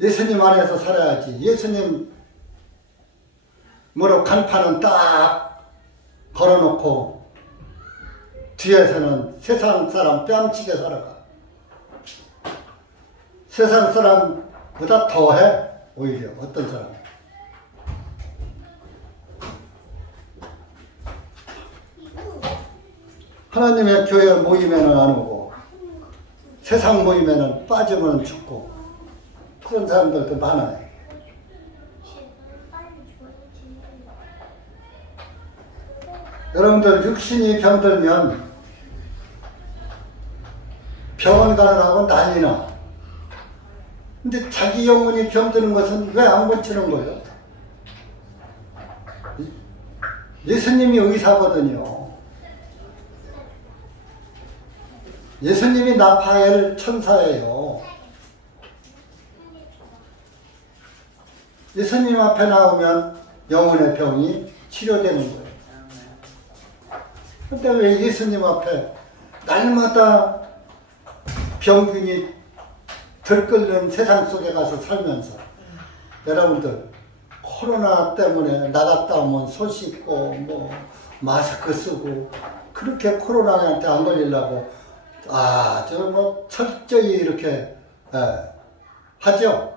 예수님 안에서 살아야지. 예수님 뭐로 간판은 딱 걸어놓고 뒤에서는 세상 사람 뺨치게 살아가. 세상 사람보다 더해. 오히려 어떤 사람. 하나님의 교회 모임에는 안 오고 세상 모임에는 빠지면 죽고 그런 사람들도 많아요. 여러분들 육신이 병들면 병원 가느라고 난리나. 근데 자기 영혼이 병드는 것은 왜 안 고치는 거예요? 예수님이 의사거든요. 예수님이 나파엘 천사예요. 예수님 앞에 나오면 영혼의 병이 치료되는 거예요. 근데 왜 예수님 앞에 날마다 병균이 들끓는 세상 속에 가서 살면서 여러분들 코로나 때문에 나갔다 오면 손 씻고 뭐 마스크 쓰고 그렇게 코로나한테 안 걸리려고 아주 뭐 철저히 이렇게 하죠.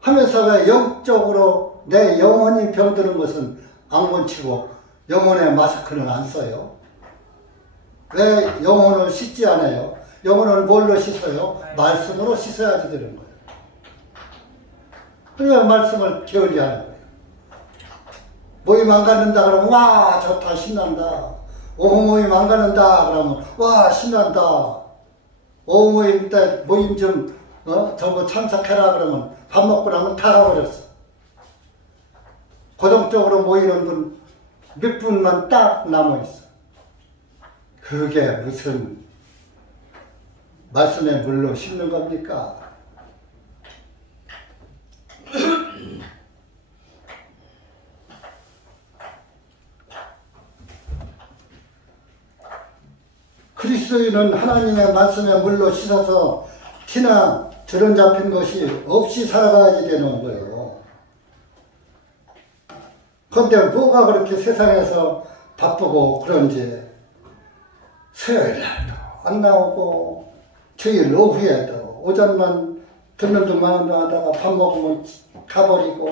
하면서 왜 영적으로 내 영혼이 병드는 것은 안 고치고 영혼의 마스크는 안 써요? 왜 영혼을 씻지 않아요? 영혼을 뭘로 씻어요? 말씀으로 씻어야지 되는 거예요. 그래야 말씀을 게을리하는 거예요. 모임 안 갖는다 그러면 와 좋다 신난다. 오후 모임 안 갖는다 그러면 와 신난다. 오후 모임 때 모임 좀 저거 참석해라 그러면 밥 먹고 나면 다 가버렸어. 고정적으로 모이는 분 몇 분만 딱 남아있어. 그게 무슨 말씀의 물로 씻는 겁니까? 그리스도인은 하나님의 말씀의 물로 씻어서 티나 주름 잡힌 것이 없이 살아가야지 되는 거예요. 그런데 뭐가 그렇게 세상에서 바쁘고 그런지 수요일날도 안 나오고 주일 오후에도 오전만 듣는 둥만 하다가 밥 먹으면 가버리고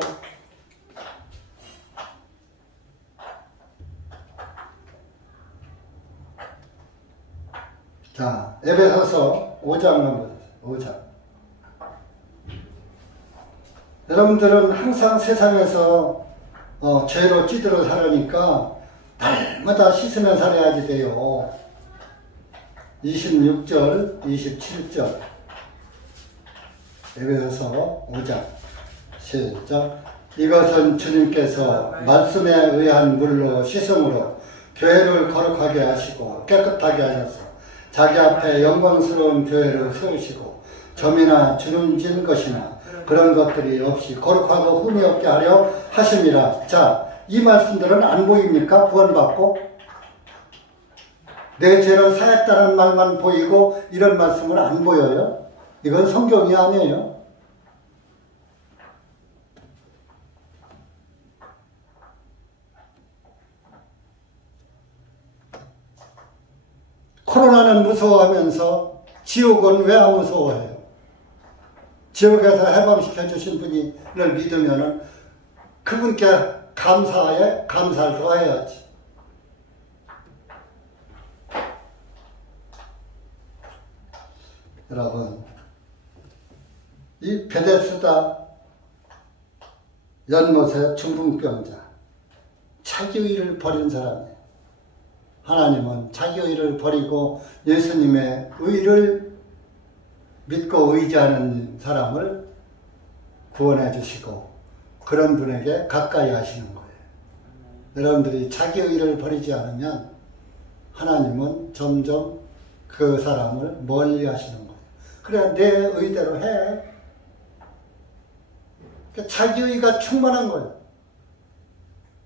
자, 에베소서 5장 한번 보세요. 5장. 여러분들은 항상 세상에서 죄로 찌들어 살으니까 날마다 씻으면 살아야지 돼요. 26절, 27절. 에베소서 5장. 시작. 이것은 주님께서 말씀에 의한 물로 씻음으로 교회를 거룩하게 하시고 깨끗하게 하셔서 자기 앞에 영광스러운 교회를 세우시고 점이나 주름진 것이나 그런 것들이 없이 거룩하고 흠이 없게 하려 하심이라. 자, 이 말씀들은 안 보입니까? 구원받고 내 죄를 사했다는 말만 보이고 이런 말씀은 안 보여요? 이건 성경이 아니에요. 코로나는 무서워하면서 지옥은 왜 안 무서워해요? 지옥에서 해방시켜 주신 분을 믿으면은 그분께 감사에 감사를 더해야지. 여러분, 이 베데스다 연못의 중풍병자, 자기의를 버린 사람이에요. 하나님은 자기의를 버리고 예수님의 의를 믿고 의지하는 사람을 구원해 주시고 그런 분에게 가까이 하시는 거예요. 여러분들이 자기의를 버리지 않으면 하나님은 점점 그 사람을 멀리 하시는 거예요. 그래, 내 의대로 해. 그러니까 자기의가 충만한 거예요.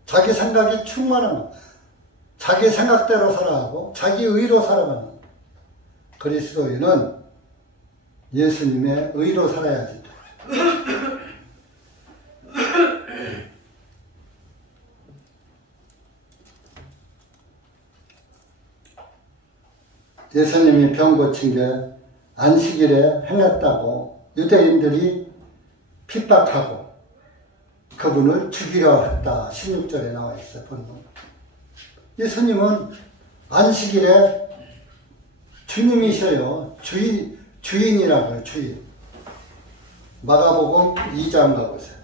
자기 생각이 충만한 거예요. 자기 생각대로 살아가고 자기 의로 살아가는 거예요. 그리스도인은 예수님의 의로 살아야지. 예수님이 병 고친 게 안식일에 행했다고 유대인들이 핍박하고 그분을 죽이려 했다. 16절에 나와 있어요. 본문. 예수님은 안식일에 주님이셔요. 주인이라고요. 주인. 마가복음 2장 가보세요.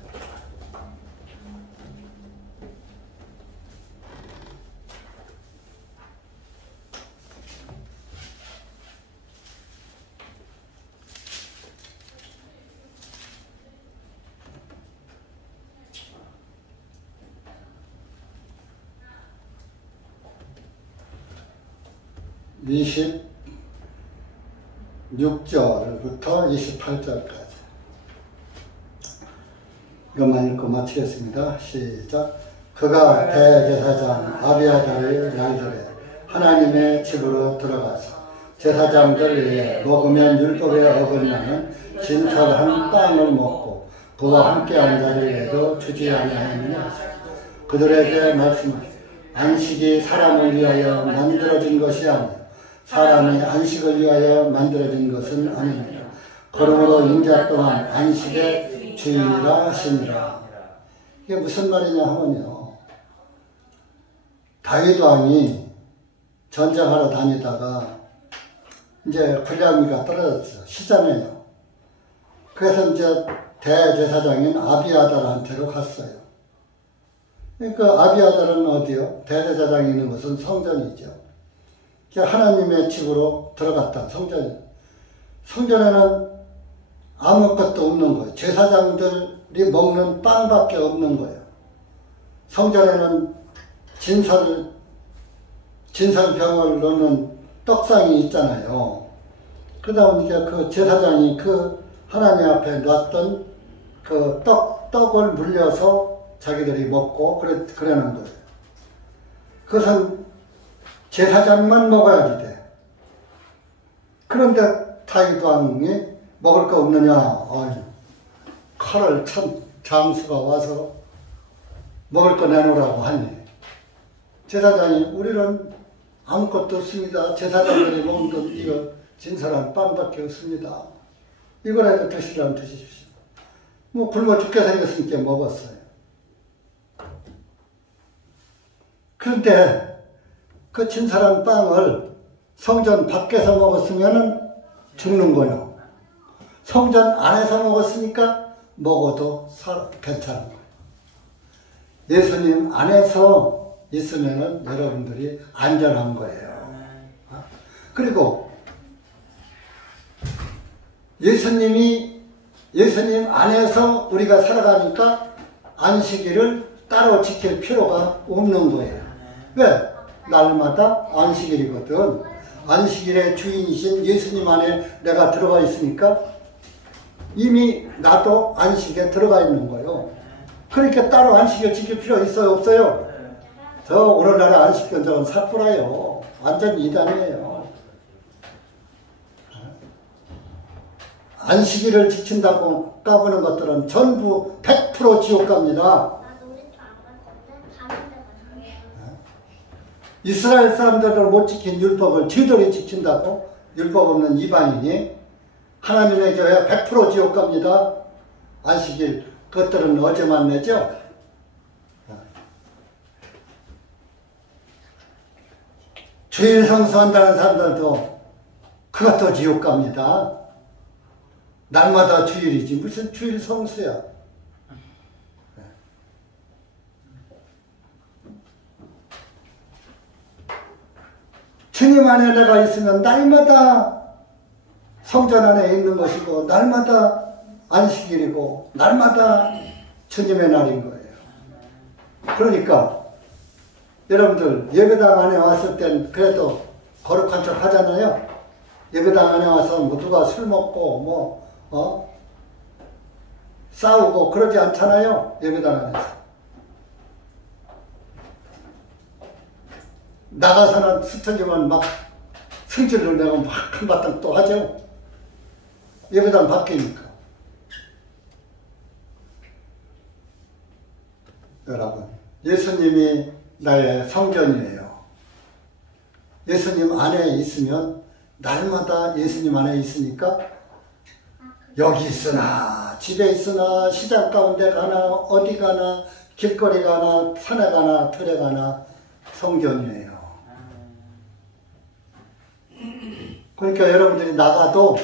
(26절부터) 28절까지 이것만 읽고 마치겠습니다. 시작. 그가 대제사장 아비아달의 날들에 하나님의 집으로 들어가서 제사장들 외에 먹으면 율법에 어긋나는 진설한 빵을 먹고 그와 함께 한 자리에도 주지 아니하느냐. 그들에게 말씀하시되 안식이 사람을 위하여 만들어진 것이 아니요 사람이 안식을 위하여 만들어진 것은 아니니라. 그러므로 인자 또한 안식의 주인이라 하시니라. 이게 무슨 말이냐 하면요, 다윗 왕이 전쟁하러 다니다가 이제 군량미가 떨어졌어요. 시잖아요. 그래서 이제 대제사장인 아비아달한테로 갔어요. 그러니까 아비아달은 어디요? 대제사장이 있는 곳은 성전이죠. 하나님의 집으로 들어갔다. 성전에는 아무것도 없는 거예요. 제사장들이 먹는 빵밖에 없는 거예요. 성전에는 진설병을 넣는 떡상이 있잖아요. 그러다 보니까 그 제사장이 그 하나님 앞에 놨던 그 떡을 물려서 자기들이 먹고 그러는 거예요. 그것은 제사장만 먹어야지 돼. 그런데 다윗 왕이 먹을 거 없느냐. 칼을 참 장수가 와서 먹을 거 내놓으라고 하니 제사장이 우리는 아무것도 없습니다. 제사장들이 먹은 건 이거 진설한 빵밖에 없습니다. 이거라도 드시라면 드십시오. 뭐 굶어 죽게 생겼으니까 먹었어요. 그런데 그 진설한 빵을 성전 밖에서 먹었으면 죽는 거예요. 성전 안에서 먹었으니까 먹어도 괜찮은 거예요. 예수님 안에서 있으면 여러분들이 안전한 거예요. 그리고 예수님 안에서 우리가 살아가니까 안식일을 따로 지킬 필요가 없는 거예요. 왜? 날마다 안식일이거든. 안식일의 주인이신 예수님 안에 내가 들어가 있으니까 이미 나도 안식에 들어가 있는 거예요. 그러니까 따로 안식일 지킬 필요 있어요? 없어요? 저 오늘날의 안식견적은 사꾸라요. 완전 이단이에요. 안식일을 지킨다고 까부는 것들은 전부 100% 지옥 갑니다. 이스라엘 사람들을 못 지킨 율법을 쟤들이 지킨다고? 율법 없는 이방인이? 하나님의 교회 100% 지옥 갑니다. 안식일 그것들은 어제만 내죠. 주일 성수한다는 사람들도 그것도 지옥 갑니다. 날마다 주일이지 무슨 주일 성수야. 주님 안에 내가 있으면 날마다 성전 안에 있는 것이고 날마다 안식일이고 날마다 주님의 날인 거예요. 그러니까 여러분들 예배당 안에 왔을 땐 그래도 거룩한 척 하잖아요. 예배당 안에 와서 뭐 누가 술 먹고 싸우고 그러지 않잖아요. 예배당 안에서. 나가서는 스터지만 막 승질을 내고 막 한바탕 또 하죠. 예배당 바뀌니까. 여러분, 예수님이 나의 성전이에요. 예수님 안에 있으면 날마다 예수님 안에 있으니까 여기 있으나 집에 있으나 시장 가운데 가나 어디 가나 길거리 가나 산에 가나 들에 가나 성전이에요. 그러니까 여러분들이 나가도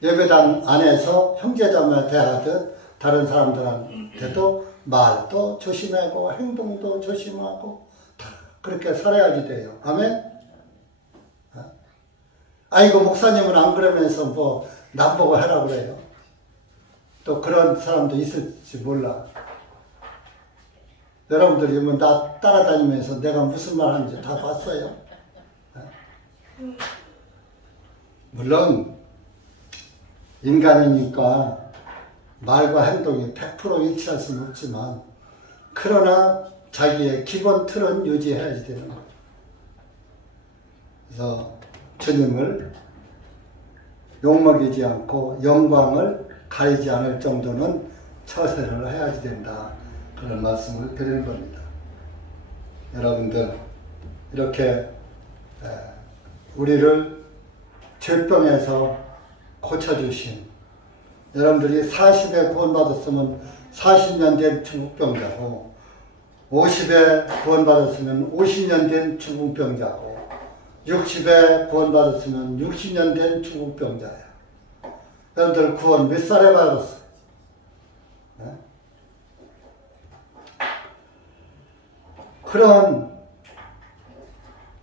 예배당 안에서 형제자매 대하듯 다른 사람들한테도 말도 조심하고 행동도 조심하고 다 그렇게 살아야지 돼요. 아멘? 아이고 목사님은 안 그러면서 뭐 남보고 하라고 그래요. 또 그런 사람도 있을지 몰라. 여러분들이 뭐 나 따라다니면서 내가 무슨 말 하는지 다 봤어요. 물론 인간이니까 말과 행동이 100% 일치할 수는 없지만 그러나 자기의 기본 틀은 유지해야지 되는 거죠. 그래서 주님을 욕먹이지 않고 영광을 가리지 않을 정도는 처세를 해야지 된다. 그런 말씀을 드리는 겁니다. 여러분들 이렇게 우리를 죄병에서 고쳐주신 여러분들이 40에 구원받았으면 40년 된 중풍병자고 50에 구원받았으면 50년 된 중풍병자고 60에 구원받았으면 60년 된 중풍병자예요. 여러분들 구원 몇 살에 받았어요? 네? 그런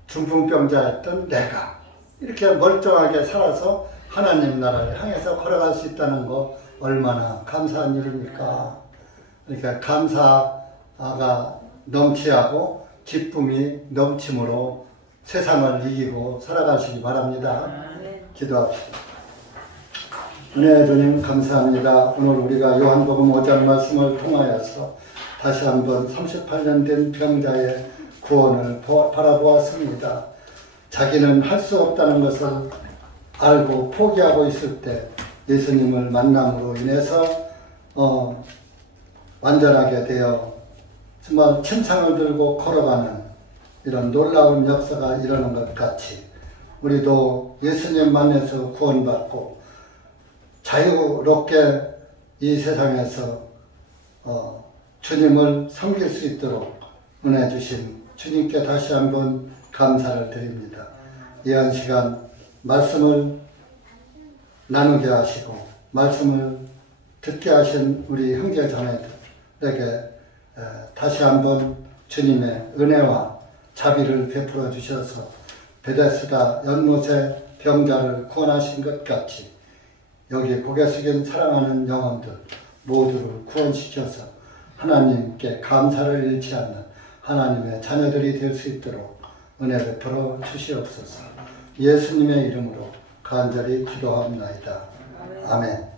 중풍병자였던 내가 이렇게 멀쩡하게 살아서 하나님 나라를 향해서 걸어갈 수 있다는 거 얼마나 감사한 일입니까? 그러니까 감사가 넘치하고 기쁨이 넘침으로 세상을 이기고 살아가시기 바랍니다. 기도합시다. 은혜의 주님 감사합니다. 오늘 우리가 요한복음 5장 말씀을 통하여서 다시 한번 38년 된 병자의 구원을 바라보았습니다. 자기는 할 수 없다는 것을 알고 포기하고 있을 때 예수님을 만남으로 인해서 완전하게 되어 정말 침상을 들고 걸어가는 이런 놀라운 역사가 일어난 것 같이 우리도 예수님 만나서 구원받고 자유롭게 이 세상에서 주님을 섬길 수 있도록 은혜 주신 주님께 다시 한번 감사를 드립니다. 이한 시간 말씀을 나누게 하시고 말씀을 듣게 하신 우리 형제 자매들에게 다시 한번 주님의 은혜와 자비를 베풀어 주셔서 베데스다 연못의 병자를 구원하신 것 같이 여기 고개 숙인 사랑하는 영혼들 모두를 구원시켜서 하나님께 감사를 잃지 않는 하나님의 자녀들이 될 수 있도록 은혜 베풀어 주시옵소서. 예수님의 이름으로 간절히 기도합니다. 아멘.